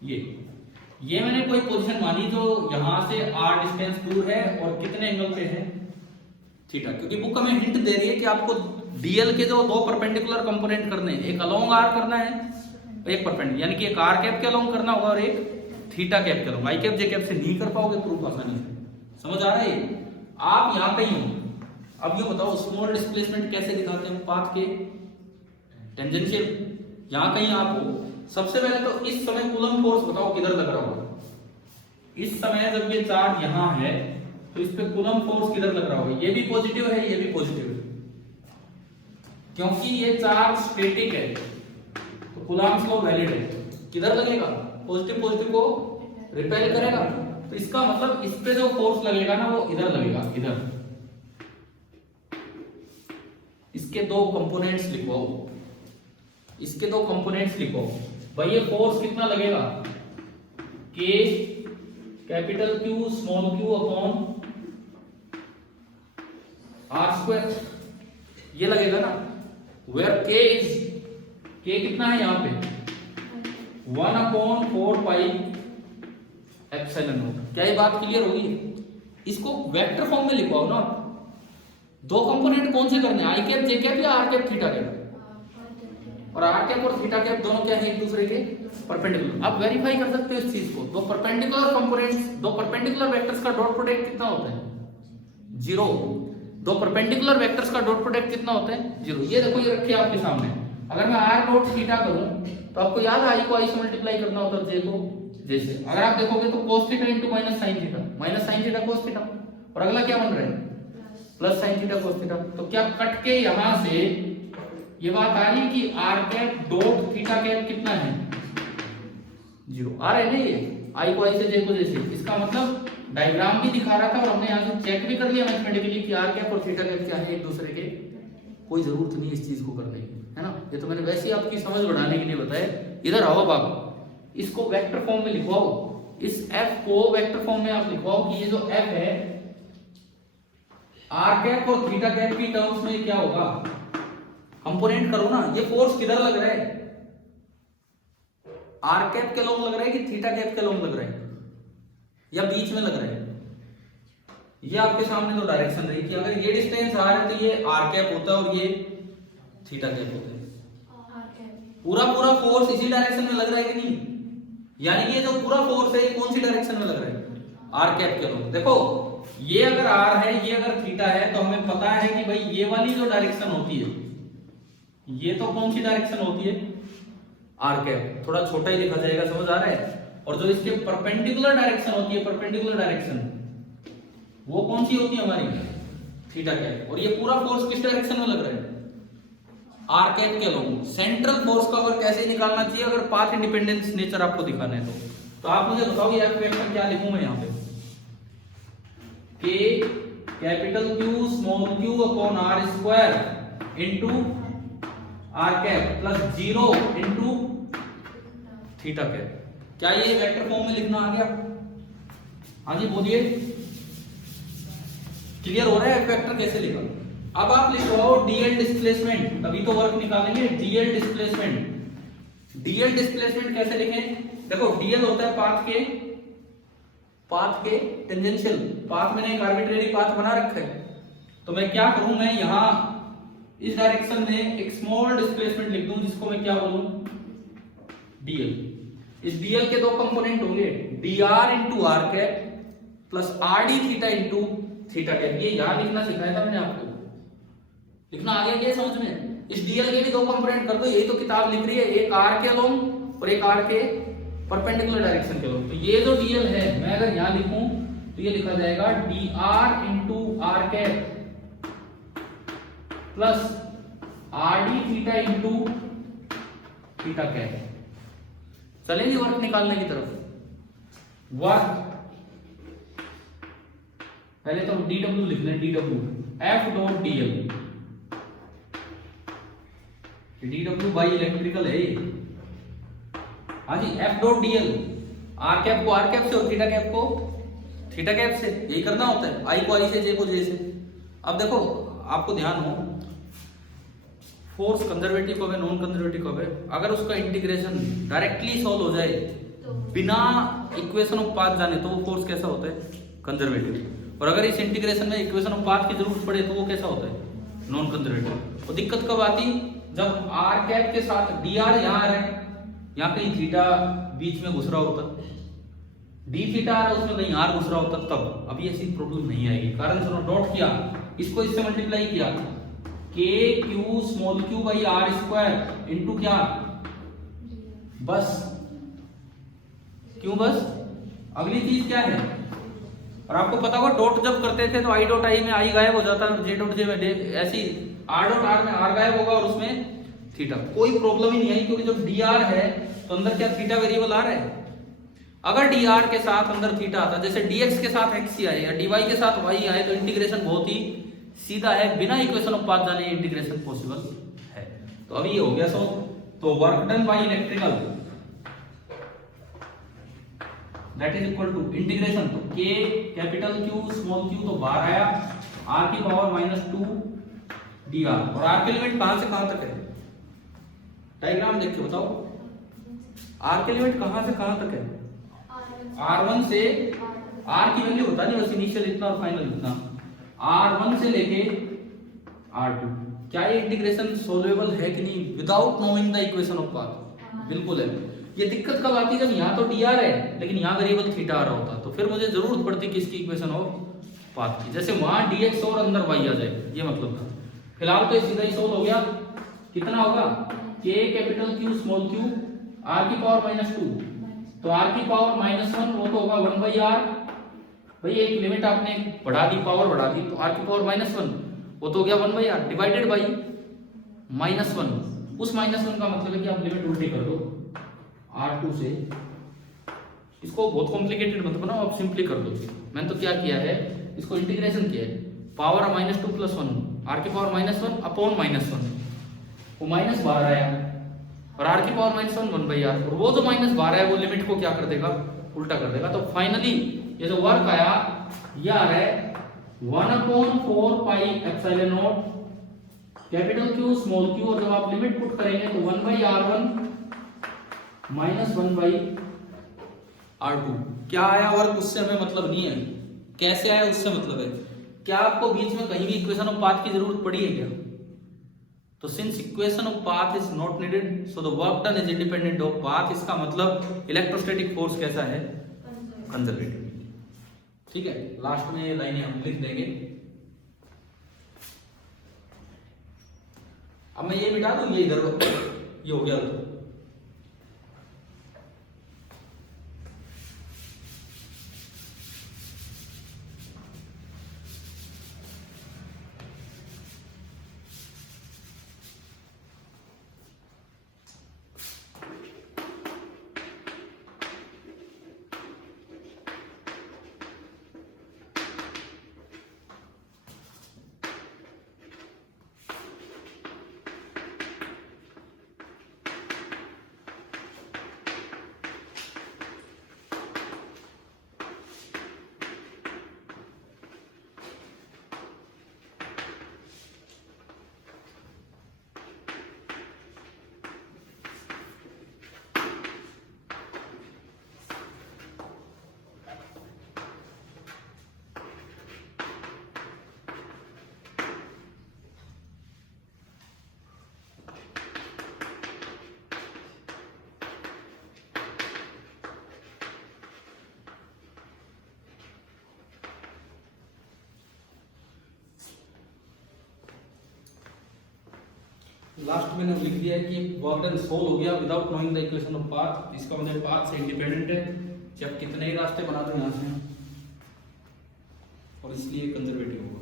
ये मैंने कोई पोजीशन मानी जो यहां से r डिस्टेंस दूर है और कितने एंगल पे है? थीटा। क्योंकि बुक हमें हिंट दे रही है कि आपको डीएल के जो दो परपेंडिकुलर कंपोनेंट करने हैं, एक अलोंग r करना है, एक परपेंडिकुलर, यानी कि एक r कैप के अलोंग करना होगा और एक थीटा कैप के अलोंग। आई कैप जे कैप से नहीं कर पाओगे प्रूफ आसानी से। समझ आ रहा है? आप यहां पे ही हो। अब ये बताओ स्मॉल डिस्प्लेसमेंट कैसे दिखाते हैं पाथ के? टेंजेंशियल, यहां कहीं आप हो। सबसे पहले तो इस समय कूलम्ब फोर्स बताओ किधर लग रहा होगा? इस समय जब ये चार्ज यहां है तो इस पे कूलम्ब फोर्स किधर लग रहा होगा? ये भी पॉजिटिव है, ये भी पॉजिटिव है, क्योंकि ये चार्ज स्टैटिक है तो कूलम्ब्स लॉ वैलिड है। किधर लगेगा? पॉजिटिव पॉजिटिव को रिपेल करेगा। तो इसका मतलब इस पे जो फोर्स लगेगा ना वो इधर लगेगा, इधर। इसके दो कंपोनेंट्स लिखो, इसके दो कंपोनेंट्स लिखो भाई। ये फोर्स कितना लगेगा, K capital Q small q upon R square, ये लगेगा ना। वेयर K कितना है यहाँ पे 1/4 एप्सिलॉन नॉट। क्या ये बात क्लियर होगी? इसको वेक्टर फॉर्म में लिखवाओ ना। दो कंपोनेंट कौन से करने हैं, आई कैप जे कैप या आर कैप थीटा कैप। और आर कैप और थीटा कैप दोनों क्या है, एक दूसरे के परपेंडिकुलर। आप वेरीफाई कर सकते हो इस चीज को। दो परपेंडिकुलर कंपोनेंट्स, दो परपेंडिकुलर वेक्टर्स का डॉट प्रोडक्ट कितना होता है, 0। दो परपेंडिकुलर वेक्टर्स का डॉट प्रोडक्ट कितना होता है, 0। ये देखो, ये रखिए आपके सामने। अगर मैं आर डॉट थीटा करूं तो आपको याद है आई को आई से मल्टीप्लाई करना होता है, जे को जे से। अगर आप देखोगे तो cos theta into minus sine theta, minus sine theta cos theta, और अगला क्या बन रहा है, plus sine theta cos theta. तो क्या कट के यहां से ये बात आ रही है कि r cap dot theta cap कितना है, 0 आ रहा है ना। ये आई को आई से जे को जे से। इसका मतलब डायग्राम भी दिखा रहा था और हमने यहां से चेक भी कर लिया मैथमेटिकली कि आर कैप और थीटा कैप क्या है एक दूसरे के। कोई जरूरत नहीं इस चीज को करने की, है ना। ये तो मैंने वैसे ही आपकी समझ बढ़ाने के लिए बताया। इधर आओ बाबू, इसको वेक्टर फॉर्म में लिखवाओ। इस f को वेक्टर फॉर्म में आप लिखवाओ कि ये जो f है आर कैप और थीटा कैप की टर्म्स में क्या होगा, कंपोनेंट करो ना। ये फोर्स किधर लग रहा है, आर कैप के लॉन्ग लग रहा है कि थीटा कैप के लॉन्ग लग रहा है, या बीच में लग रहा है। ये आपके सामने तो डायरेक्शन रही कि अगर ये डिस्टेंस आर है तो ये आर कैप होता है और ये थीटा कैप होता है। पूरा पूरा फोर्स इसी डायरेक्शन में लग रहा है कि नहीं, यानी कि ये जो पूरा फोर्स है ये कौन सी डायरेक्शन में लग रहा है, आर कैप के लॉन्ग। देखो ये अगर आर है, ये अगर थीटा है, तो हमें पता है कि भाई ये वाली जो डायरेक्शन होती है ये तो कौन सी डायरेक्शन होती है, आर कैप। थोड़ा छोटा ही लिखा जाएगा, समझ आ रहा है। और जो इसके परपेंडिकुलर डायरेक्शन होती है, परपेंडिकुलर डायरेक्शन वो कौन सी होती है हमारी, थीटा कैप। और ये पूरा फोर्स किस डायरेक्शन में लग रहा है, आर कैप के लॉन्ग। सेंट्रल फोर्स का वर्क कैसे निकालना चाहिए अगर पाथ इंडिपेंडेंस नेचर आपको दिखाना है तो आप मुझे बताओ ये एफ वेक्टर क्या लिखूं मैं यहाँ पे, K capital Q small q upon r square into r cap plus 0 into theta cap. क्या ये वेक्टर फॉर्म में लिखना आ गया? हाँ जी बोलिए, क्लियर हो रहा है एफ वेक्टर कैसे लिखा? अब आप लिखवाओ डीएल डिस्प्लेसमेंट, अभी तो वर्क निकालेंगे। डीएल डिस्प्लेसमेंट, डीएल डिस्प्लेसमेंट कैसे लिखें? देखो डीएल होता है पाथ के टेंजेंशियल। पाथ मैंने एक आर्बिट्रेरी पाथ बना रखा है, तो मैं क्या करूं, मैं यहां इस डायरेक्शन में एक स्मॉल डिस्प्लेसमेंट लिख दूं जिसको मैं क्या बोलूं, डीएल। इस डीएल के दो कंपोनेंट होंगे, dr into r cap plus r d theta into theta cap. ये यहां लिखना सिखाया था मैंने आपको, लिखना आ गया क्या समझ में? इस डीएल के भी दो कंपोनेंट कर दो, यही तो किताब लिख रही है, एक आर के लॉन्ग और एक आर के परपेंडिकुलर डायरेक्शन के लॉन्ग। तो ये जो डीएल है मैं अगर यहां लिखूं तो ये लिखा जाएगा dr into r cap plus r d theta into theta cap. चलेंगे वर्क निकालने की तरफ। वर्क पहले तो dw लिख लें, dw f dot dl, dw by electrical है। हाँ जी, f dot dl, r cap को आर कैप से और थीटा कैप को थीटा कैप से, यही करना होता है। आई को आई से, जे को जे से। अब देखो आपको ध्यान हो, फोर्स कंजर्वेटिव कब है, नॉन कंजर्वेटिव कब है। अगर उसका इंटीग्रेशन डायरेक्टली सॉल्व हो जाए बिना इक्वेशन ऑफ पाथ जाने तो वो फोर्स कैसा होता है, कंजर्वेटिव। और अगर इस इंटीग्रेशन में इक्वेशन ऑफ पाथ की जरूरत पड़े तो वो कैसा होता है, नॉन कंजर्वेटिव। और दिक्कत कब आती, जब आर कैप के साथ dr यहाँ आ रहा है, यहाँ कहीं थीटा बीच में घुस रहा होता, डी थीटा आ रहा है उसमें कहीं आर घुस रहा होता, तब अभी ऐसी प्रॉब्लम नहीं आएगी। कारण सुनो, डॉट किया, इसको इससे मल्टीप्लाई किया, k q small q by r square into क्या, बस क्यों, बस अगली चीज क्या है। और आपको पता होगा डॉट जब करते थे तो आई डॉट आई में आई गायब हो जाता है, जे डॉट जे में ऐसी आर डॉट आर में आर गायब होगा और उसमें थीटा। कोई प्रॉब्लम ही नहीं आई क्योंकि जब डी आर है तो अंदर क्या थीटा वेरिएबल आ रहा है, अगर dr के साथ अंदर थीटा आता, जैसे dx के साथ x आए या dy के साथ y आए, तो इंटीग्रेशन बहुत ही सीधा है, बिना इक्वेशन ऑफ पाथ जाने इंटीग्रेशन पॉसिबल है। तो अभी ये हो गया। तो work done by electrical that is equal to integration, तो k capital Q small q तो बाहर आया r की पावर -2 dr, और r की लिमिट कहां से कहां तक है, डायग्राम देख के बताओ, r की लिमिट कहां से कहां तक है, r1 से, r की वैल्यू होता नहीं बस इनिशियल इतना और फाइनल इतना, r1 से लेके r2। क्या ये इंटीग्रेशन सोल्वेबल है कि नहीं without knowing the equation of path? बिल्कुल है। ये दिक्कत कब आती है, जब यहाँ तो dr है लेकिन यहाँ वेरिएबल थीटा आ रहा होता, तो फिर मुझे जरूरत पड़ती किसकी इक्वेशन ऑफ पाथ की, जैसे वहां dx और अंदर y आ जाए, ये मतलब था। फिलहाल तो सीधा ही सोल्व हो गया, कितना होगा k capital Q small q r की पावर -2, तो r की पावर -1 वो तो होगा 1/r, भाई एक लिमिट आपने बढ़ा दी, पावर बढ़ा दी, तो r की पावर -1 वो तो हो गया 1/r डिवाइडेड बाई -1, उस -1 का मतलब है कि आप लिमिट उल्टी कर दो r2 से, इसको बहुत कॉम्प्लिकेटेड मत बनाओ, आप सिंपली कर दो। मैंने तो क्या किया है, इसको इंटीग्रेशन किया है, पावर -2 + 1 r की पावर -1 अपॉन -1, वो माइनस बाहर आया, और r की पावर -1 1/r, और वो जो माइनस बाहर आया वो लिमिट को क्या कर देगा, उल्टा कर देगा। तो फाइनली ये जो वर्क आया ये आ रहा है 1/4 pi epsilon not capital Q small q, और जब आप लिमिट पुट करेंगे तो 1/r1 -1/r2। क्या आया वर्क उससे हमें मतलब नहीं है, कैसे आया उससे मतलब है। क्या आपको बीच में कहीं भी इक्वेशन ऑफ पाथ की जरूरत पड़ी है क्या? तो since equation of path is not needed so the work done is independent of path, इसका मतलब इलेक्ट्रोस्टैटिक फोर्स कैसा है, कंजर्वेटिव। ठीक है, लास्ट में ये लाइनें हम लिख देंगे। अब मैं ये मिटा दूं, ये इधर ये हो गया। लास्ट में मैंने लिख दिया है कि वर्क डन सोल्व हो गया without knowing the equation of path, इसका मतलब पाथ से इंडिपेंडेंट है, जब कितने ही रास्ते बना दो यहाँ से, और इसलिए कंजर्वेटिव होगा।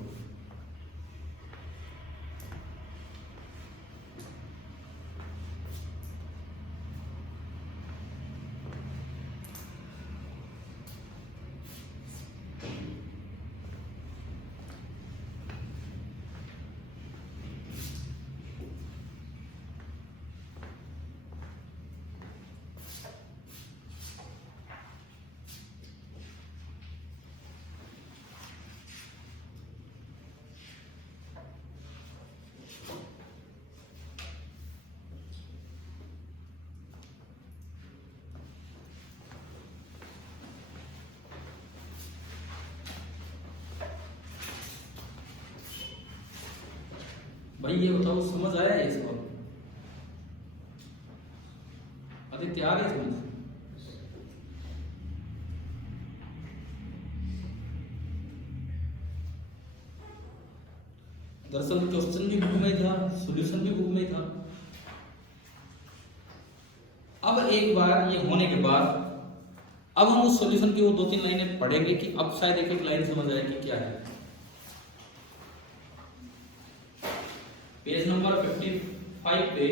भाई ये बताओ समझ आया है इसको? अरे तैयार है समझ? दरअसल क्वेश्चन भी बुक में था, सॉल्यूशन भी बुक में था। अब एक बार ये होने के बाद अब हम उस सॉल्यूशन की वो 2-3 लाइनें पढ़ेंगे कि अब शायद एक लाइन समझ आए कि क्या है। पेज नंबर 55 पे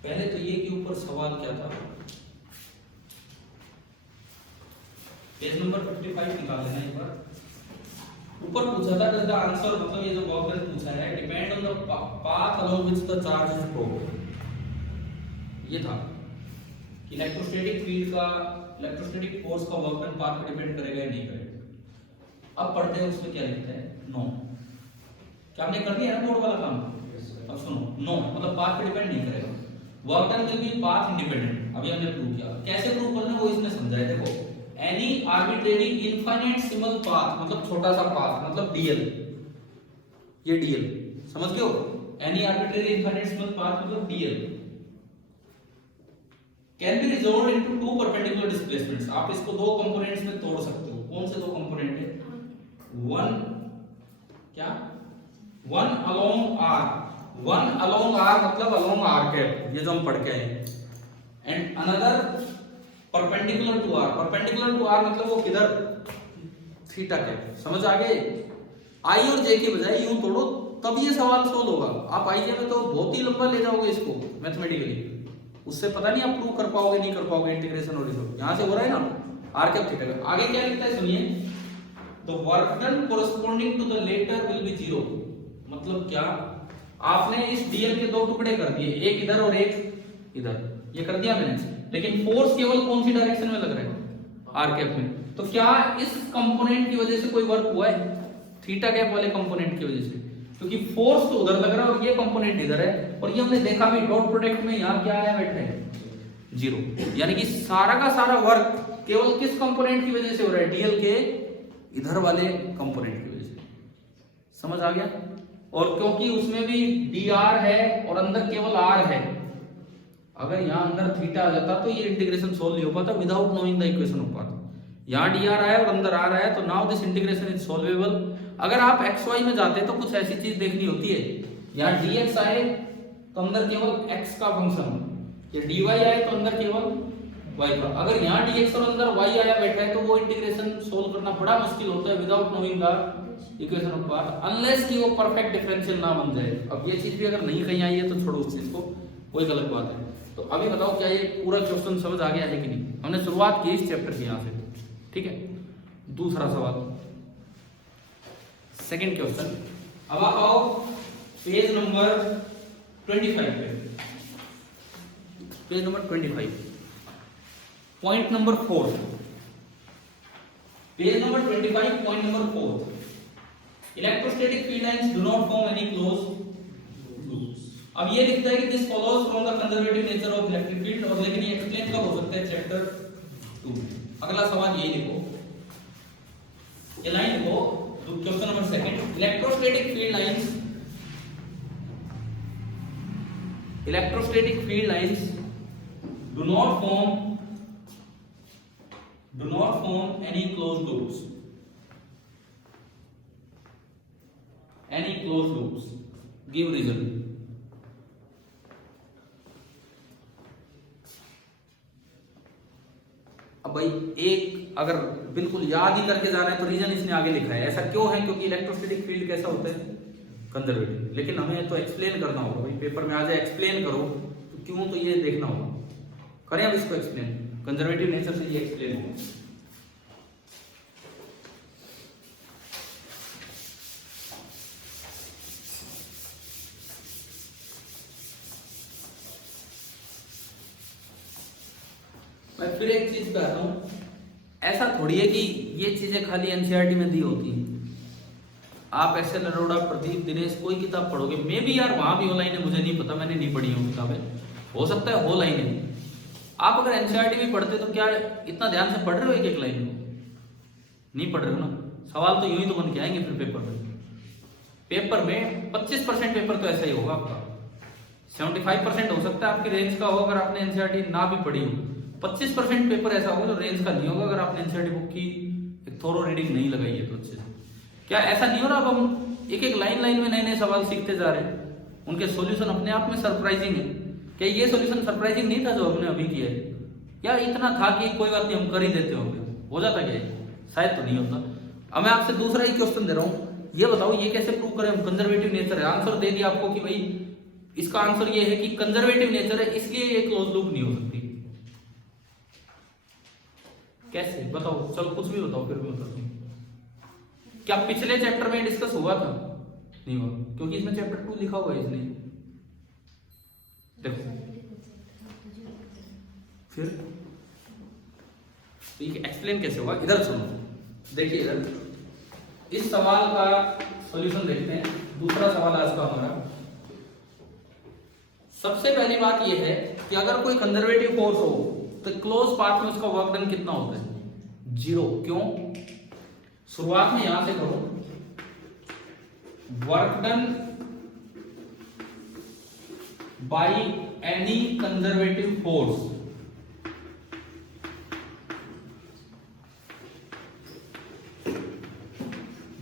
पहले तो ये के ऊपर सवाल क्या था, पेज नंबर 55 निकाल लेना एक बार। ऊपर पूछा था इसका आंसर, मतलब ये जो बॉक्स पूछा है, depend on the path along which the charge is flow. ये था कि इलेक्ट्रोस्टैटिक फील्ड का, इलेक्ट्रोस्टैटिक फोर्स का वर्क डन पाथ पे डिपेंड करेगा या नहीं करेगा। अब पढ़ते हैं उसमें क्या लिखता है, नो। क्या हमने कर दिया ना बोर्ड वाला काम? अब सुनो, नो मतलब पाथ पे डिपेंड नहीं करेगा, work done will be path independent. अभी हमने प्रूव किया, कैसे प्रूव करना है वो इसने समझाया। देखो, any arbitrary infinite symbol path, मतलब छोटा सा पाथ, मतलब डीएल, ये डीएल समझ गए हो? Any arbitrary infinite symbol path मतलब DL can be resolved into two perpendicular displacements. आप इसको दो कंपोनेंट्स में तोड़ सकते हो। कौन से दो कंपोनेंट है? वन क्या, one along r, one along r मतलब अलोंग आर कैप, ये जो हम पढ़ के आए, and another perpendicular to r. Perpendicular to r मतलब वो किधर, थीटा कैप। समझ आ गए? आई और जे के बजाय यूं तोड़ो तब ये सवाल सोल्व होगा। आप आईजे में तो बहुत ही लंबा ले जाओगे इसको मैथमेटिकली, उससे पता नहीं आप प्रूव कर पाओगे नहीं कर पाओगे। इंटीग्रेशन और रिजल्ट यहां से हो रहा है ना, आर कैप थीटा कैप। आगे क्या लिखता है सुनिए, the work done corresponding to the latter will be zero. मतलब क्या, आपने इस डीएल के दो टुकड़े कर दिए, एक इधर और एक इधर, ये कर दिया मैंने, लेकिन फोर्स केवल कौन सी डायरेक्शन में लग रहा है, आर कैप में। तो क्या इस कंपोनेंट की वजह से कोई वर्क हुआ है? थीटा कैप वाले कंपोनेंट की वजह से, क्योंकि फोर्स तो उधर लग रहा है और ये कंपोनेंट इधर है। और ये हमने देखा भी डॉट प्रोडक्ट में, यहाँ क्या आया बैठे हैं, जीरो। यानी कि सारा का सारा वर्क केवल किस कंपोनेंट की वजह से हो रहा है, डीएल के इधर वाले कंपोनेंट की वजह से। समझ आ गया? और क्योंकि उसमें भी डी आर है और अंदर केवल आर है, अगर यहाँ अंदर थीटा आ जाता तो ये इंटीग्रेशन सोल्व नहीं हो पाता without knowing the equation of path. यहाँ डी आर आया और अंदर आ रहा है, तो now this integration is solvable. अगर आप एक्स वाई में जाते तो कुछ ऐसी चीज देखनी होती है, यहाँ डी एक्स आए तो अंदर केवल एक्स का फंक्शन, ये डी वाई आए तो अंदर केवल वाई का। अगर यहाँ डी एक्स और अंदर वाई आया बैठा है तो वो इंटीग्रेशन सोल्व करना बड़ा मुश्किल होता है without knowing the equation of path, unless कि वो परफेक्ट डिफरेंशियल ना बन जाए। अब ये चीज भी अगर नहीं कहीं आई है तो छोड़ो उस चीज को, कोई गलत बात है। तो अभी बताओ क्या ये पूरा क्वेश्चन समझ आ गया है कि नहीं? हमने शुरुआत की इस चैप्टर की यहाँ से, ठीक है। दूसरा सवाल, सेकंड क्वेश्चन। अब आप आओ पेज नंबर 25 पे, page number 25, point number 4, page number 25, point number 4। Electrostatic field lines do not form any close. अब ये लिखता है कि this follows from the conservative nature of electric field, और लेकिन ये एक्सप्लेन कब हो सकता है, चैप्टर 2 में। अगला सवाल ये लिखो, ये लाइन लिखो, question number second. Electrostatic field lines do not form any closed loops, give reason. अब भाई एक अगर बिल्कुल याद ही करके जाना है तो रीजन इसने आगे लिखा है। ऐसा क्यों है? क्योंकि इलेक्ट्रोस्टैटिक फील्ड कैसा होता है, कंजर्वेटिव। लेकिन हमें तो एक्सप्लेन करना होगा भाई, पेपर में आ जाए एक्सप्लेन करो तो क्यों, तो ये देखना होगा। करें अब इसको एक्सप्लेन, कंजर्वेटिव नेचर से ये एक्सप्लेन होगा। मैं फिर एक चीज कहता हूं, ऐसा थोड़ी है कि ये चीजें खाली एनसीईआरटी में दी होती हैं। आप एसएल अरोड़ा, प्रदीप, दिनेश कोई किताब पढ़ोगे, मे भी यार वहां भी हो लाइन है, मुझे नहीं पता, मैंने नहीं पढ़ी हूँ किताबें, हो सकता है हो लाइन है। आप अगर एनसीईआरटी भी पढ़ते तो क्या इतना ध्यान से पढ़ रहे हो एक एक लाइन को? नहीं पढ़ रहे हो ना। सवाल तो यूं ही तो बन के आएंगे फिर पेपर में 25% पेपर तो ऐसा ही होगा आपका, 75% हो सकता है आपकी रेंज का हो अगर आपने एनसीईआरटी ना भी पढ़ी हो। 25% पेपर ऐसा होगा जो रेंज का नहीं होगा अगर आपने एनसीईआरटी बुक की एक थोरो रीडिंग नहीं लगाई है तो अच्छे से। क्या ऐसा नहीं हो रहा? अब हम एक एक लाइन में नए नए सवाल सीखते जा रहे हैं, उनके सॉल्यूशन अपने आप में सरप्राइजिंग है। क्या ये सॉल्यूशन सरप्राइजिंग नहीं था जो हमने अभी किया है? या इतना था कि कोई बात नहीं हम कर ही देते होंगे, हो जाता क्या? शायद तो नहीं होता। अब मैं आपसे दूसरा ही क्वेश्चन दे रहा हूँ, ये बताओ ये कैसे प्रूव करें हम? कंजर्वेटिव नेचर है, आंसर दे दिया आपको कि भाई इसका आंसर ये है कि कंजर्वेटिव नेचर है, इसलिए ये क्लोज लूप नहीं हो सकती। कैसे बताओ, चलो कुछ भी बताओ, फिर भी बताओ। क्या पिछले चैप्टर में डिस्कस हुआ था? नहीं हुआ, क्योंकि इसमें चैप्टर 2 लिखा हुआ है, इसलिए। देखो फिर एक्सप्लेन कैसे हुआ, इधर सुनो। देखिए इधर इस सवाल का सॉल्यूशन देखते हैं। दूसरा सवाल आज का हमारा, सबसे पहली बात यह है कि अगर कोई कंजर्वेटिव फोर्स हो तो क्लोज पाथ में उसका वर्क डन कितना होता है? 0। क्यों? शुरुआत में यहां से करो, work done by any conservative force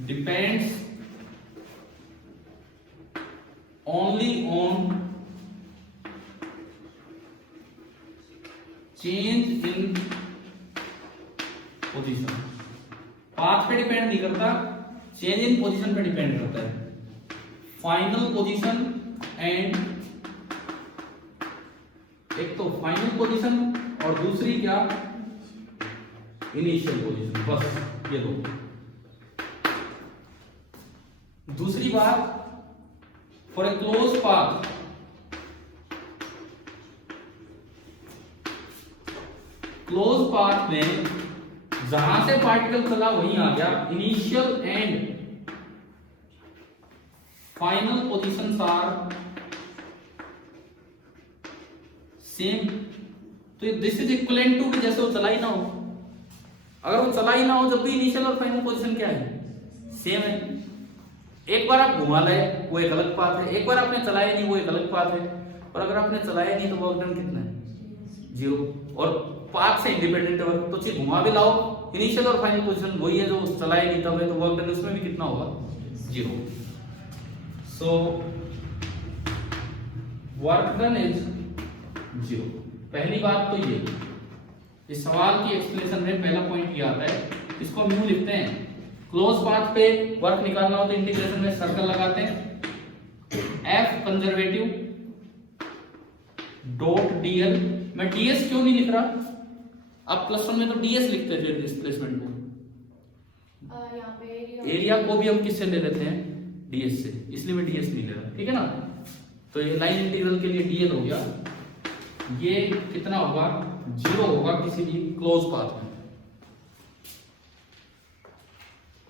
depends only on change in position। Path पे डिपेंड नहीं करता, चेंज इन पोजीशन पे डिपेंड करता है। फाइनल पोजीशन एंड, एक तो फाइनल पोजीशन और दूसरी क्या, इनिशियल पोजीशन, बस ये दो। दूसरी बात, फॉर ए क्लोज पाथ में जहां से पार्टिकल चला वहीं आ गया, initial and final positions are same. तो दिस इज इक्विवेलेंट टू कि जैसे वो चला ही ना हो। अगर वो चला ही ना हो जब भी इनिशियल और फाइनल पोजीशन क्या है, सेम है। एक बार आप घुमा लाए वो एक अलग पाथ है, एक बार आपने चलाया नहीं वो एक अलग पाथ है। और अगर आपने चलाया नहीं तो वर्क डन कितना है? 0। और पाथ से इंडिपेंडेंट है, तो चीज घुमा भी लाओ, इनिशियल और फाइनल पोजीशन वही है जो चलाया नहीं तब है, तो वर्क डन उसमें भी कितना होगा? 0। So work done is 0। पहली बात तो ये, इस सवाल की एक्सप्लेनेशन में पहला पॉइंट ये आता है, इसको हम यूं लिखते हैं, क्लोज पाथ पे वर्क निकालना हो तो इंटीग्रेशन में सर्कल लगाते हैं, एफ कंजर्वेटिव डॉट डीएल। मैं डीएस क्यों नहीं लिख रहा? आप +1 में तो डीएस लिखते हैं फिर डिस्प्लेसमेंट को। यहाँ पे एरिया को भी हम किससे ले लेते हैं? डीएस से, इसलिए मैं डीएस नहीं ले रहा, ठीक है ना। तो ये लाइन इंटीग्रल के लिए डीएल हो गया, ये कितना होगा? 0 होगा किसी भी क्लोज पाथ में।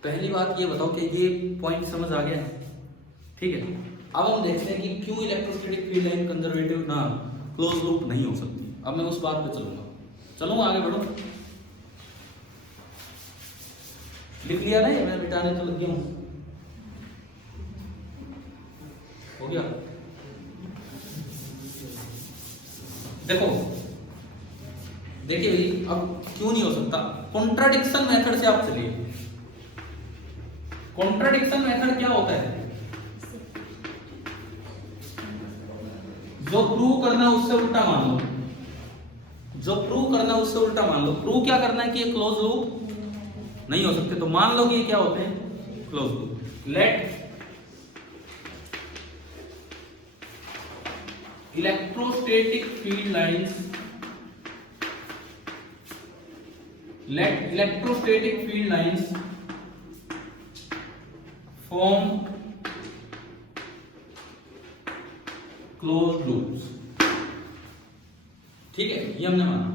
पहली बात ये बताओ कि ये पॉइंट समझ आ गया, ठीक है। अब हम देखते हैं कि क्यों इलेक्ट्रोस्टैटिक फील्ड लाइन कंजर्वेटिव ना क्लोज लूप नहीं हो सकती। अब मैं उस बात पे चलूंगा, आगे बढ़ो। लिख लिया ना, मैं मिटाने तो लग गया हूं, हो गया। देखिए भाई, अब क्यों नहीं हो सकता? कॉन्ट्राडिक्शन मेथड से आप चलिए। कॉन्ट्राडिक्शन मेथड क्या होता है? जो प्रूव करना है उससे उल्टा मान लो, जो प्रूव करना है उससे उल्टा मान लो। प्रूव क्या करना है कि ये क्लोज लूप नहीं हो सकते, तो मान लो कि ये क्या होते हैं? Close loop. Let electrostatic field lines, let electrostatic field lines form closed loops। ठीक है, ये हमने माना।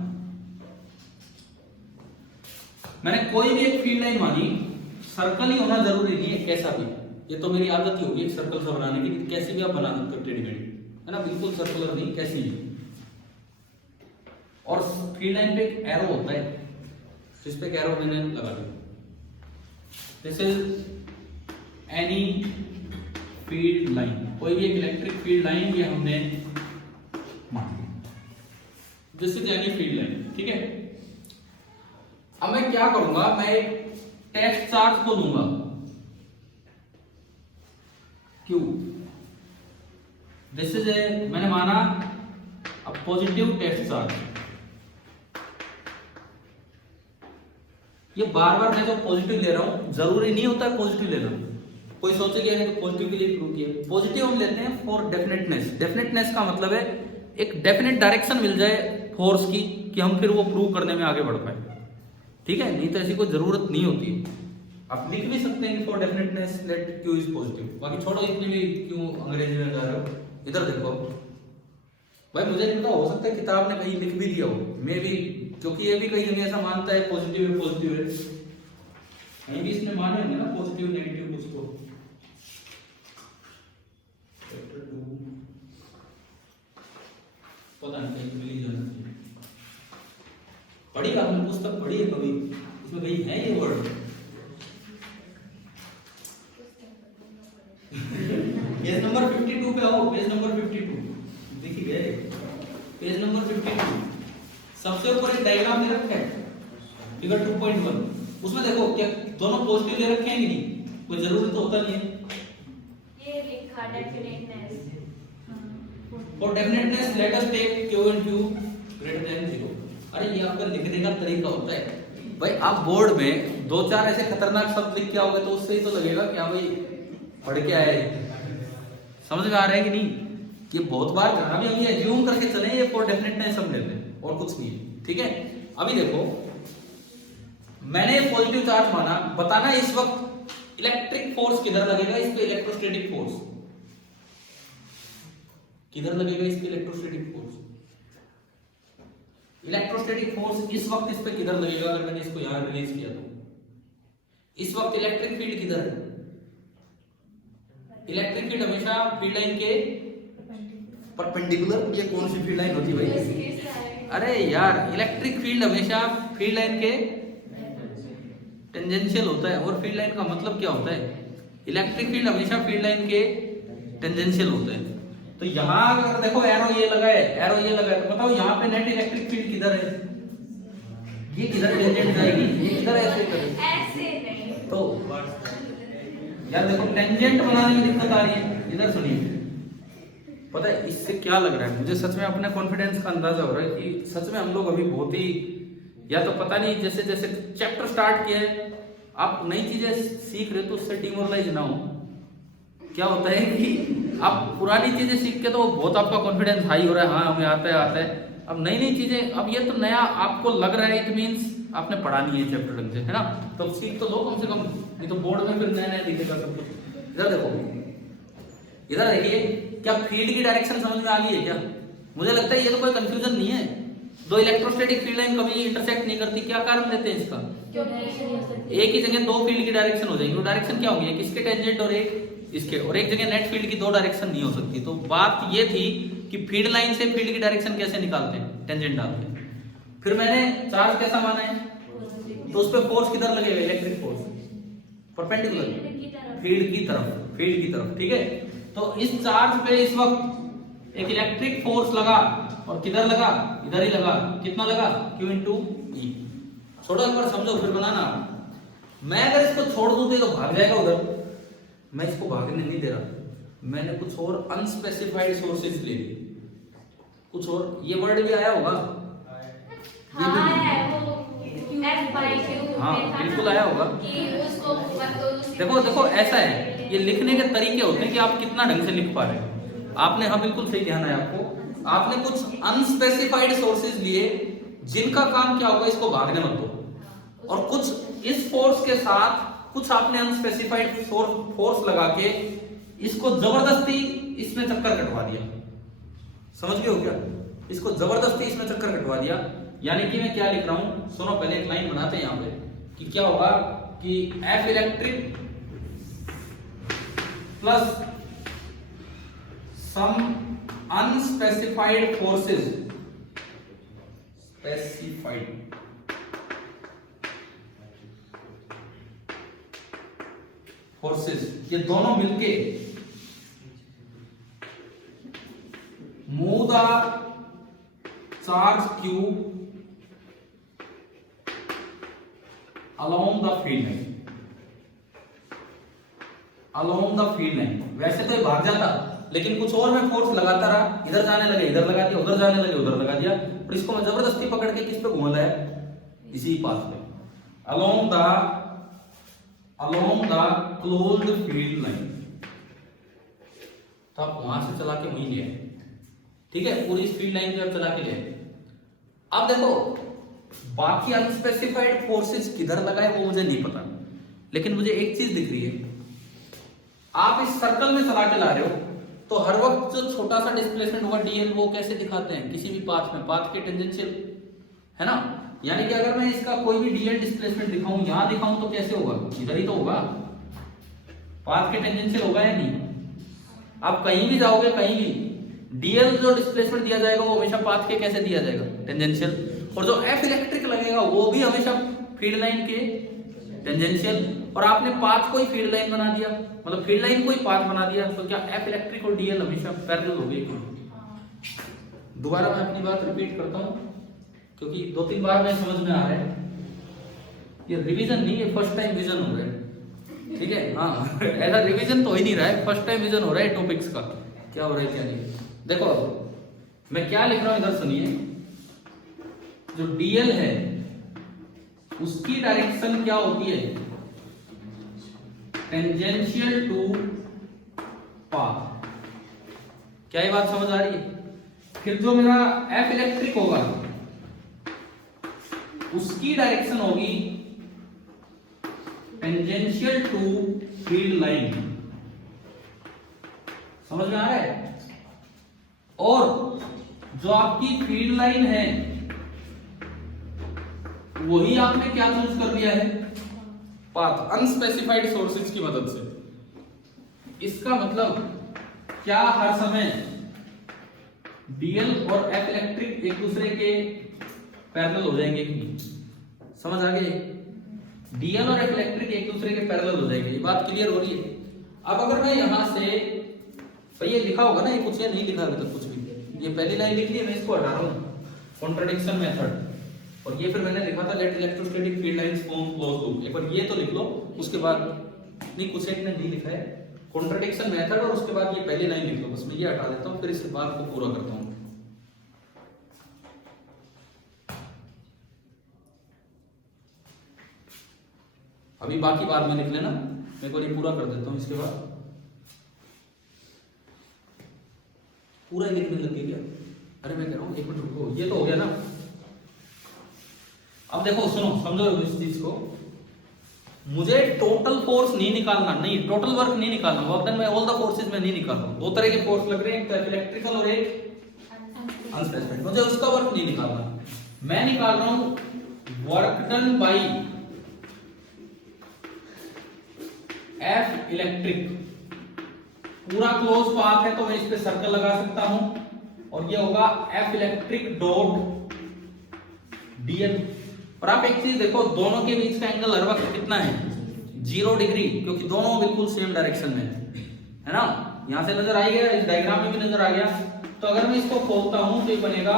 मैंने कोई भी एक फील्ड लाइन मानी, सर्कल ही होना जरूरी नहीं है, कैसा भी। ये तो मेरी आदत ही होगी सर्कल सा बनाने की, कैसी भी आप बना सकते हो, टेढ़ी मेढ़ी, है ना, बिल्कुल सर्कुलर नहीं, कैसी भी। और फील्ड लाइन पे एक एरो होता है, जिस पे एरो मैंने लगा दिया। This is any field line, कोई भी एक इलेक्ट्रिक फील्ड लाइन ये हमने मान ली, this is any field line, ठीक है। अब मैं क्या करूंगा, मैं एक टेस्ट चार्ज को दूंगा Q। दिस इज ए, मैंने माना अब पॉजिटिव टेस्ट चार्ज। ये बार बार मैं जो पॉजिटिव ले रहा हूं, जरूरी नहीं होता है पॉजिटिव लेना, कोई सोचेगा नहीं तो पॉजिटिव के लिए प्रूव किया। पॉजिटिव हम लेते हैं फॉर डेफिनेटनेस। डेफिनेटनेस का मतलब है एक डेफिनेट डायरेक्शन मिल जाए फोर्स की कि हम फिर वो प्रूव करने में आगे बढ़ पाए। ठीक है, नहीं तो ऐसी कोई जरूरत नहीं होती है। आप लिख भी सकते हैं for definiteness let q is positive. बाकी छोड़ो इतनी भी क्यों अंग्रेजी में जा रहे हो, इधर देखो भाई। मुझे नहीं पता, हो सकता है किताब ने कहीं लिख भी दिया हो, मे भी, क्योंकि ये भी कई जगह ऐसा मानता है पॉजिटिव है पॉजिटिव है, कहीं भी इसने माने होंगे ना पॉजिटिव नेगेटिव कुछ को। पता नहीं कहीं मिल ही जाना चाहिए। पढ़ी आपने पुस्तक पढ़ी है कभी, इसमें कहीं है ये वर्ड? पेज नंबर 52 पे आओ, पेज नंबर 52 देखिए गए, पेज नंबर 52 सबसे ऊपर एक डायग्राम दे रखा है फिगर 2.1। उसमें देखो क्या दोनों पॉजिटिव दे रखे हैं कि नहीं, कोई जरूरी तो होता नहीं है। ये लिखा definiteness, for definiteness let us take q and q greater than 0। अरे ये आपका लिखने का तरीका होता है भाई। आप बोर्ड में दो चार ऐसे खतरनाक शब्द लिख के आओगे तो उससे ही तो लगेगा कि हाँ भाई पढ़ के आए। समझ में आ रहा है कि नहीं? कि बहुत बार जहां भी हम ये एज्यूम करके चले ये फॉर डेफिनेटनेस हम लेते हैं और कुछ नहीं है। ठीक है, अभी देखो मैंने पॉजिटिव चार्ज माना, बताना इस वक्त इलेक्ट्रिक फोर्स किधर लगेगा, इस पे इलेक्ट्रोस्टैटिक फोर्स किधर लगेगा, इस पे इलेक्ट्रोस्टैटिक फोर्स। इलेक्ट्रोस्टैटिक फोर्स इस वक्त इस पे किधर लगेगा अगर मैंने इसको यहां रिलीज किया तो? इस वक्त इलेक्ट्रिक फील्ड किधर है? इलेक्ट्रिक फील्ड हमेशा फील्ड लाइन के परपेंडिकुलर। ये कौन सी फील्ड लाइन होती है भाई? अरे यार इलेक्ट्रिक फील्ड हमेशा फील्ड लाइन के टेंजेंशियल होता है। और फील्ड लाइन का मतलब क्या होता है? इलेक्ट्रिक फील्ड हमेशा फील्ड लाइन के टेंजेंशियल होता है। तो यहां अगर देखो एरो ये लगा है, एरो ये लगा है, तो बताओ यहां पे नेट इलेक्ट्रिक फील्ड किधर है? ये किधर टेंजेंट जाएगी? ये किधर ऐसे करें? ऐसे नहीं। तो यार देखो टेंजेंट बनाने में दिक्कत आ रही है। इधर सुनिए, पता है इससे क्या लग रहा है मुझे? सच में अपने कॉन्फिडेंस का अंदाजा हो रहा है कि सच में हम लोग अभी बहुत ही, या तो पता नहीं जैसे जैसे चैप्टर स्टार्ट किया है आप नई चीजें सीख रहे हो तो उससे डिमोरलाइज ना हो। क्या होता है कि आप पुरानी चीजें सीख के तो बहुत आपका कॉन्फिडेंस हाई हो रहा है, हाँ हमें आता है। अब नई नई चीजें, अब ये तो नया आपको लग रहा है, इट मीन्स आपने पढ़ा नहीं है चैप्टर ढंग से, है ना? तो सीख तो लो कम से कम, नहीं तो बोर्ड में फिर नया नया दिखेगा सब कुछ। इधर देखो, इधर देखिए, क्या फील्ड की डायरेक्शन समझ में आ गई है क्या? मुझे लगता है ये तो कोई कंफ्यूजन नहीं है। दो इलेक्ट्रोस्टैटिक फील्ड लाइन कभी इंटरसेक्ट नहीं करती, क्या कारण देते हैं इसका? एक ही जगह दो फील्ड की डायरेक्शन हो जाएगी। वो डायरेक्शन क्या होगी? एक इसके टेंजेंट और एक इसके, और एक जगह नेट फील्ड की दो डायरेक्शन नहीं हो सकती। तो बात ये थी कि फील्ड लाइन से फील्ड की डायरेक्शन कैसे निकालते हैं? टेंजेंट डालते हैं। फिर मैंने चार्ज कैसा माना है, तो उस पर फोर्स किधर लगेगा? इलेक्ट्रिक फोर्स परपेंडिकुलर फील्ड की तरफ, फील्ड की तरफ। ठीक है, तो इस चार्ज पे इस वक्त एक इलेक्ट्रिक फोर्स लगा, और किधर लगा? इधर ही लगा। कितना लगा? Q into E। छोड़ो एक बार समझो फिर बनाना। मैं अगर इसको छोड़ दूं तो भाग जाएगा उधर। मैं इसको भागने नहीं दे रहा, मैंने कुछ और अनस्पेसिफाइड सोर्सेज ले लिए, कुछ और। ये वर्ड भी आया होगा, हाँ बिल्कुल आया होगा। देखो देखो ऐसा है, ये लिखने के तरीके होते हैं कि आप कितना ढंग से लिख पा रहे हो। आपने, हाँ बिल्कुल सही ध्यान है आपको, आपने कुछ अनस्पेसिफाइड सोर्सेज लिए जिनका काम क्या होगा? इसको भागने मत दो। और कुछ इस फोर्स के साथ कुछ आपने अनस्पेसिफाइड फोर्स लगा के इसको जबरदस्ती इसमें चक्कर कटवा दिया। समझ गए हो क्या? इसको जबरदस्ती इसमें चक्कर कटवा दिया। यानी कि मैं क्या लिख रहा हूं, सुनो पहले एक लाइन बनाते हैं यहां पे कि क्या होगा कि F इलेक्ट्रिक प्लस सम अनस्पेसिफाइड फोर्सेस, स्पेसिफाइड फोर्सेस, ये दोनों मिलके move the charge Q along the field line, along the field line। वैसे तो ये भाग जाता, लेकिन कुछ और मैं फोर्स लगाता रहा, इधर जाने लगे इधर लगा दिया, उधर जाने लगे उधर लगा दिया, और इसको मैं जबरदस्ती पकड़ के किस पे घुमा लाया? इसी पाथ पे, along the along the closed field line, तो आप वहां से चला के वहीं ले आए, ठीक है, पूरी फील्ड लाइन पे आप चला के ले आए। अब देखो बाकी अनस्पेसिफाइड फोर्सेस किधर लगाए वो मुझे नहीं पता, लेकिन मुझे एक चीज दिख रही है, आप इस सर्कल में चला के ला रहे हो तो हर वक्त जो छोटा सा डिस्प्लेसमेंट होगा डीएल वो कैसे दिखाते हैं, किसी भी पाथ में, पाथ के टेंजेंशियल, है ना। यानी कि अगर मैं इसका कोई भी डीएल डिस्प्लेसमेंट दिखाऊं, यहां दिखाऊं तो कैसे होगा, इधर ही तो होगा, पाथ के टेंजेंशियल होगा या नहीं। आप कहीं भी जाओगे, कहीं भी डीएल जो डिस्प्लेसमेंट दिया जाएगा वो हमेशा पाथ के कैसे दिया जाएगा, टेंजेंशियल, और जो एफ इलेक्ट्रिक लगेगा वो भी हमेशा फील्ड लाइन के टेंजेंशियल। और आपने पाथ को ही फील्ड लाइन बना दिया, मतलब फील्ड लाइन को ही पाथ बना दिया, तो क्या एफ इलेक्ट्रिक और डीएल हमेशा पैरेलल हो गए। दोबारा मैं अपनी बात रिपीट करता हूं क्योंकि 2-3 बार में समझ में आ रहा है, ये रिवीजन नहीं, ये फर्स्ट टाइम विजन हो रहा है, ठीक है। हाँ ऐसा रिवीजन तो हो ही नहीं रहा है, फर्स्ट टाइम विजन हो रहा है टॉपिक्स का, क्या हो रहा है क्या नहीं। देखो मैं क्या लिख रहा हूं इधर सुनिए, जो डीएल है उसकी डायरेक्शन क्या होती है, टेंजेंशियल टू पाथ। क्या ये बात समझ आ रही है। फिर जो मेरा एफ इलेक्ट्रिक होगा उसकी डायरेक्शन होगी टेंजेंशियल टू फील्ड लाइन, समझ में आ रहा है। और जो आपकी फील्ड लाइन है वही आपने क्या चूज कर दिया है, पाथ, अनस्पेसिफाइड सोर्सेज की मदद से। इसका मतलब क्या हर समय डीएल और एफ इलेक्ट्रिक एक दूसरे के पैरेलल हो जाएंगे कि नहीं, समझ आ गई। डीएल और एफ इलेक्ट्रिक एक दूसरे के पैरेलल हो जाएंगे, ये बात क्लियर हो रही है। अब अगर मैं यहां से, सही है लिखा होगा ना, ये कुछ या नहीं लिखा अभी तक कुछ भी, ये पहली लाइन लिख ली है, मैं इसको हटा रहा हूं, कॉन्ट्रडिक्शन मेथड। और ये फिर मैंने लिखा था let electrostatic field lines form close loop, एक बार ये तो लिख लो, उसके बाद नहीं कुछ एक ने नहीं लिखा है, कॉन्ट्रडिक्शन मेथड, और उसके बाद ये पहली लाइन लिख लो, बस मैं ये हटा देता हूं, फिर इस बात को पूरा करता हूं। अभी बाकी बार में लिख लेना, मैं को ये पूरा कर देता हूं, इसके बाद पूरा ही लिखने लग गया। अरे मैं कह रहा हूं एक मिनट रुको, ये तो हो गया ना। अब देखो सुनो, समझो इस चीज को, मुझे टोटल फोर्स नहीं निकालना, नहीं टोटल वर्क नहीं निकालना, work done bye all the forces में नहीं निकाल रहा हूं। दो तरह के फोर्स लग रहे हैं, एक इलेक्ट्रिकल और एक अनस्पेसिफाइड, मुझे उसका वर्क नहीं निकालना, मैं निकाल रहा हूं work done bye F electric. पूरा क्लोज पाथ है तो मैं इस पे सर्कल लगा सकता हूं, और ये होगा एफ इलेक्ट्रिक डॉट डीएल। और आप एक चीज देखो, दोनों के बीच का एंगल हर वक्त कितना है, 0 डिग्री, क्योंकि दोनों बिल्कुल सेम डायरेक्शन में है ना। यहां से नजर आ गया, इस डायग्राम में भी नजर आ गया। तो अगर मैं इसको खोलता हूं तो ये बनेगा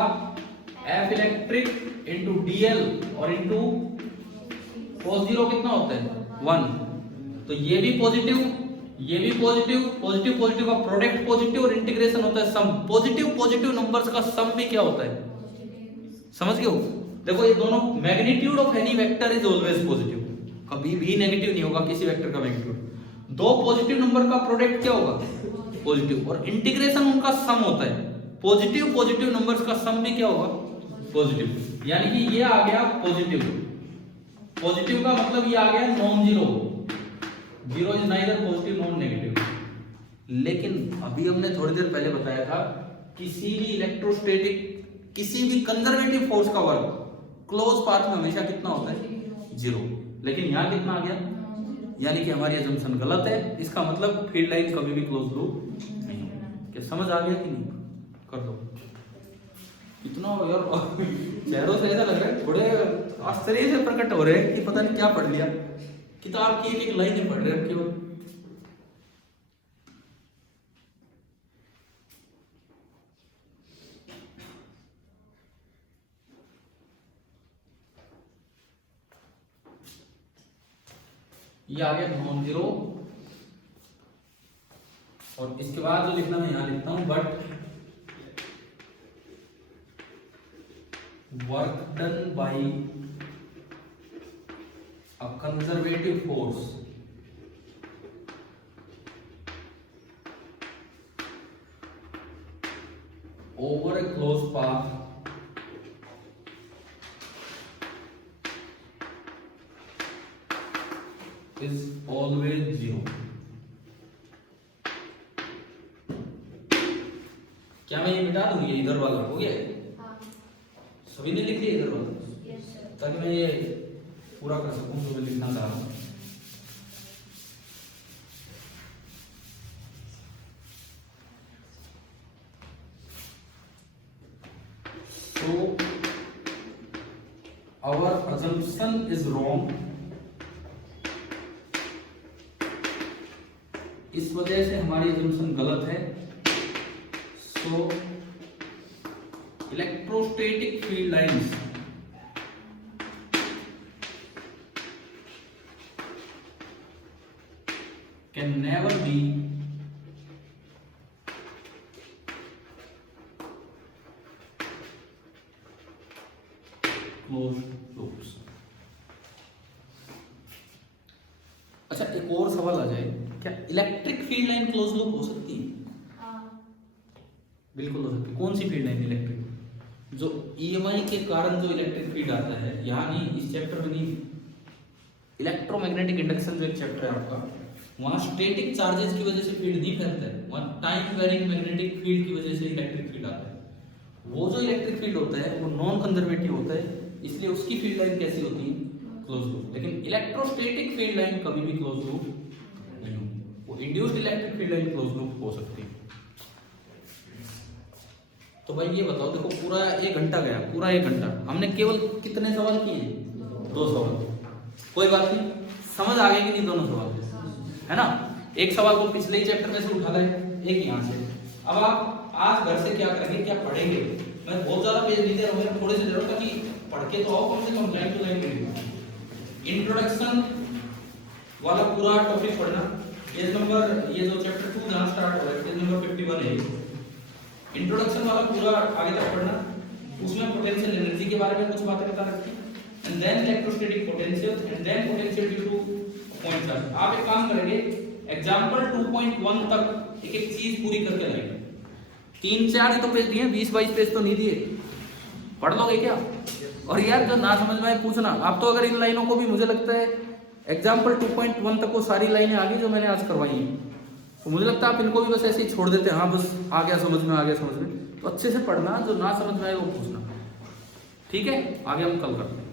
एफ इलेक्ट्रिक इंटू डीएल और इंटू cos 0 कितना होता है 1। तो ये भी पॉजिटिव, ये भी पॉजिटिव, पॉजिटिव पॉजिटिव का प्रोडक्ट पॉजिटिव, और इंटीग्रेशन होता है सम। पॉजिटिव नंबर्स का सम भी क्या होता है, समझ गए हो। देखो ये दोनों, magnitude of any vector is always positive, कभी भी नेगेटिव नहीं होगा किसी वेक्टर का मैग्नीट्यूड। दो पॉजिटिव नंबर का प्रोडक्ट क्या होगा, पॉजिटिव, और इंटीग्रेशन उनका सम होता है। पॉजिटिव नंबर्स का सम भी क्या होगा, पॉजिटिव। यानी कि ये आ गया पॉजिटिव, पॉजिटिव का मतलब ये आ गया non zero, zero is neither positive non negative. लेकिन अभी हमने थोड़ी देर पहले बताया था, किसी भी इलेक्ट्रोस्टैटिक, किसी भी कंजर्वेटिव फोर्स का वर्क क्लोज पाथ में हमेशा कितना होता है, 0। लेकिन यहां कितना आ गया, यानी कि हमारी असम्पशन गलत है। इसका मतलब फील्ड लाइन कभी भी क्लोज लूप नहीं होगी। क्या समझ आ गया कि नहीं, कर दो। इतना यार चेहरों से ऐसा लग रहा है, थोड़े आश्चर्य से प्रकट हो रहे हैं कि पता नहीं क्या पढ़ लिया, किताब की एक लाइन पढ़ रहे हैं केवल। ये आ गया नॉन जीरो, और इसके बाद जो लिखना मैं यहां लिखता हूं, but work done bye a conservative force over a closed path is always 0. क्या मैं ये मिटा दूंगी? ये इधर वाला हो गया? हाँ। सभी ने लिख लिया इधर वाला, यस सर। ताकि मैं ये पूरा कर सकूं जो मैं लिखना चाह रहा हूं। So our assumption is wrong. इस वजह से हमारी assumption गलत है। So electrostatic field lines can never be closed loops. अच्छा, एक और सवाल आ जाए, क्या electric field line close loop हो सकती है? हाँ। बिल्कुल हो सकती है। कौन सी फील्ड लाइन? इलेक्ट्रिक, जो ईएमआई के कारण जो इलेक्ट्रिक फील्ड आता है, यहाँ नहीं, इस चैप्टर में नहीं, इलेक्ट्रोमैग्नेटिक इंडक्शन जो एक चैप्टर है आपका, वहाँ स्टैटिक चार्जेस की वजह से फील्ड नहीं फैलता है, वहाँ टाइम वेरिंग मैग्नेटिक फील्ड की वजह से इलेक्ट्रिक फील्ड आता है। वो जो इलेक्ट्रिक फील्ड होता है वो नॉन कंजर्वेटिव होता है, इसलिए उसकी फील्ड लाइन कैसी होती है? Close loop. लेकिन इलेक्ट्रोस्टैटिक फील्ड लाइन कभी भी क्लोज लूप नहीं होती, वो induced electric field line close loop हो सकती है। तो भाई ये बताओ, देखो पूरा 1 घंटा गया, पूरा 1 घंटा हमने केवल कितने सवाल किए? 2 सवाल। कोई बात नहीं, समझ आ गए कि नहीं दोनों सवाल, है ना? एक सवाल को पिछले ही चैप्टर में से उठा लाए, एक यहाँ से। अब आप आज घर से क्या करेंगे, क्या पढ़ेंगे? मैं बहुत ज्यादा पेज नहीं दे रहा हूँ, थोड़े से दे रहा हूँ, ताकि पढ़ के तो आओ, कम से कम लाइन टू लाइन में। इंट्रोडक्शन वाला पूरा टॉपिक पढ़ना, पेज नंबर, ये जो चैप्टर 2 जहाँ स्टार्ट हो रहा है, पेज नंबर 51 है। इंट्रोडक्शन वाला पूरा आगे तक पढ़ना, उसमें पोटेंशियल एनर्जी के बारे में कुछ बातें बता रखी, and then electrostatic potential, and then potential due to point charge. आप एक काम करेंगे, एग्जांपल 2.1 तक एक एक चीज पूरी करके लाएंगे। 3-4 ही तो पेज दिए, 20-22 पेज तो नहीं दिए, पढ़ लोगे क्या? और यार जो ना समझ में आए पूछना। आप तो अगर इन लाइनों को भी, मुझे लगता है एग्जांपल 2.1 तक वो सारी लाइनें आ गई जो मैंने आज करवाई हैं, तो मुझे लगता है आप इनको भी बस ऐसे ही छोड़ देते हैं। हाँ बस आ गया समझ में, आ गया समझ में। तो अच्छे से पढ़ना, जो ना समझ में आए वो पूछना, ठीक है? आगे हम कल करते हैं।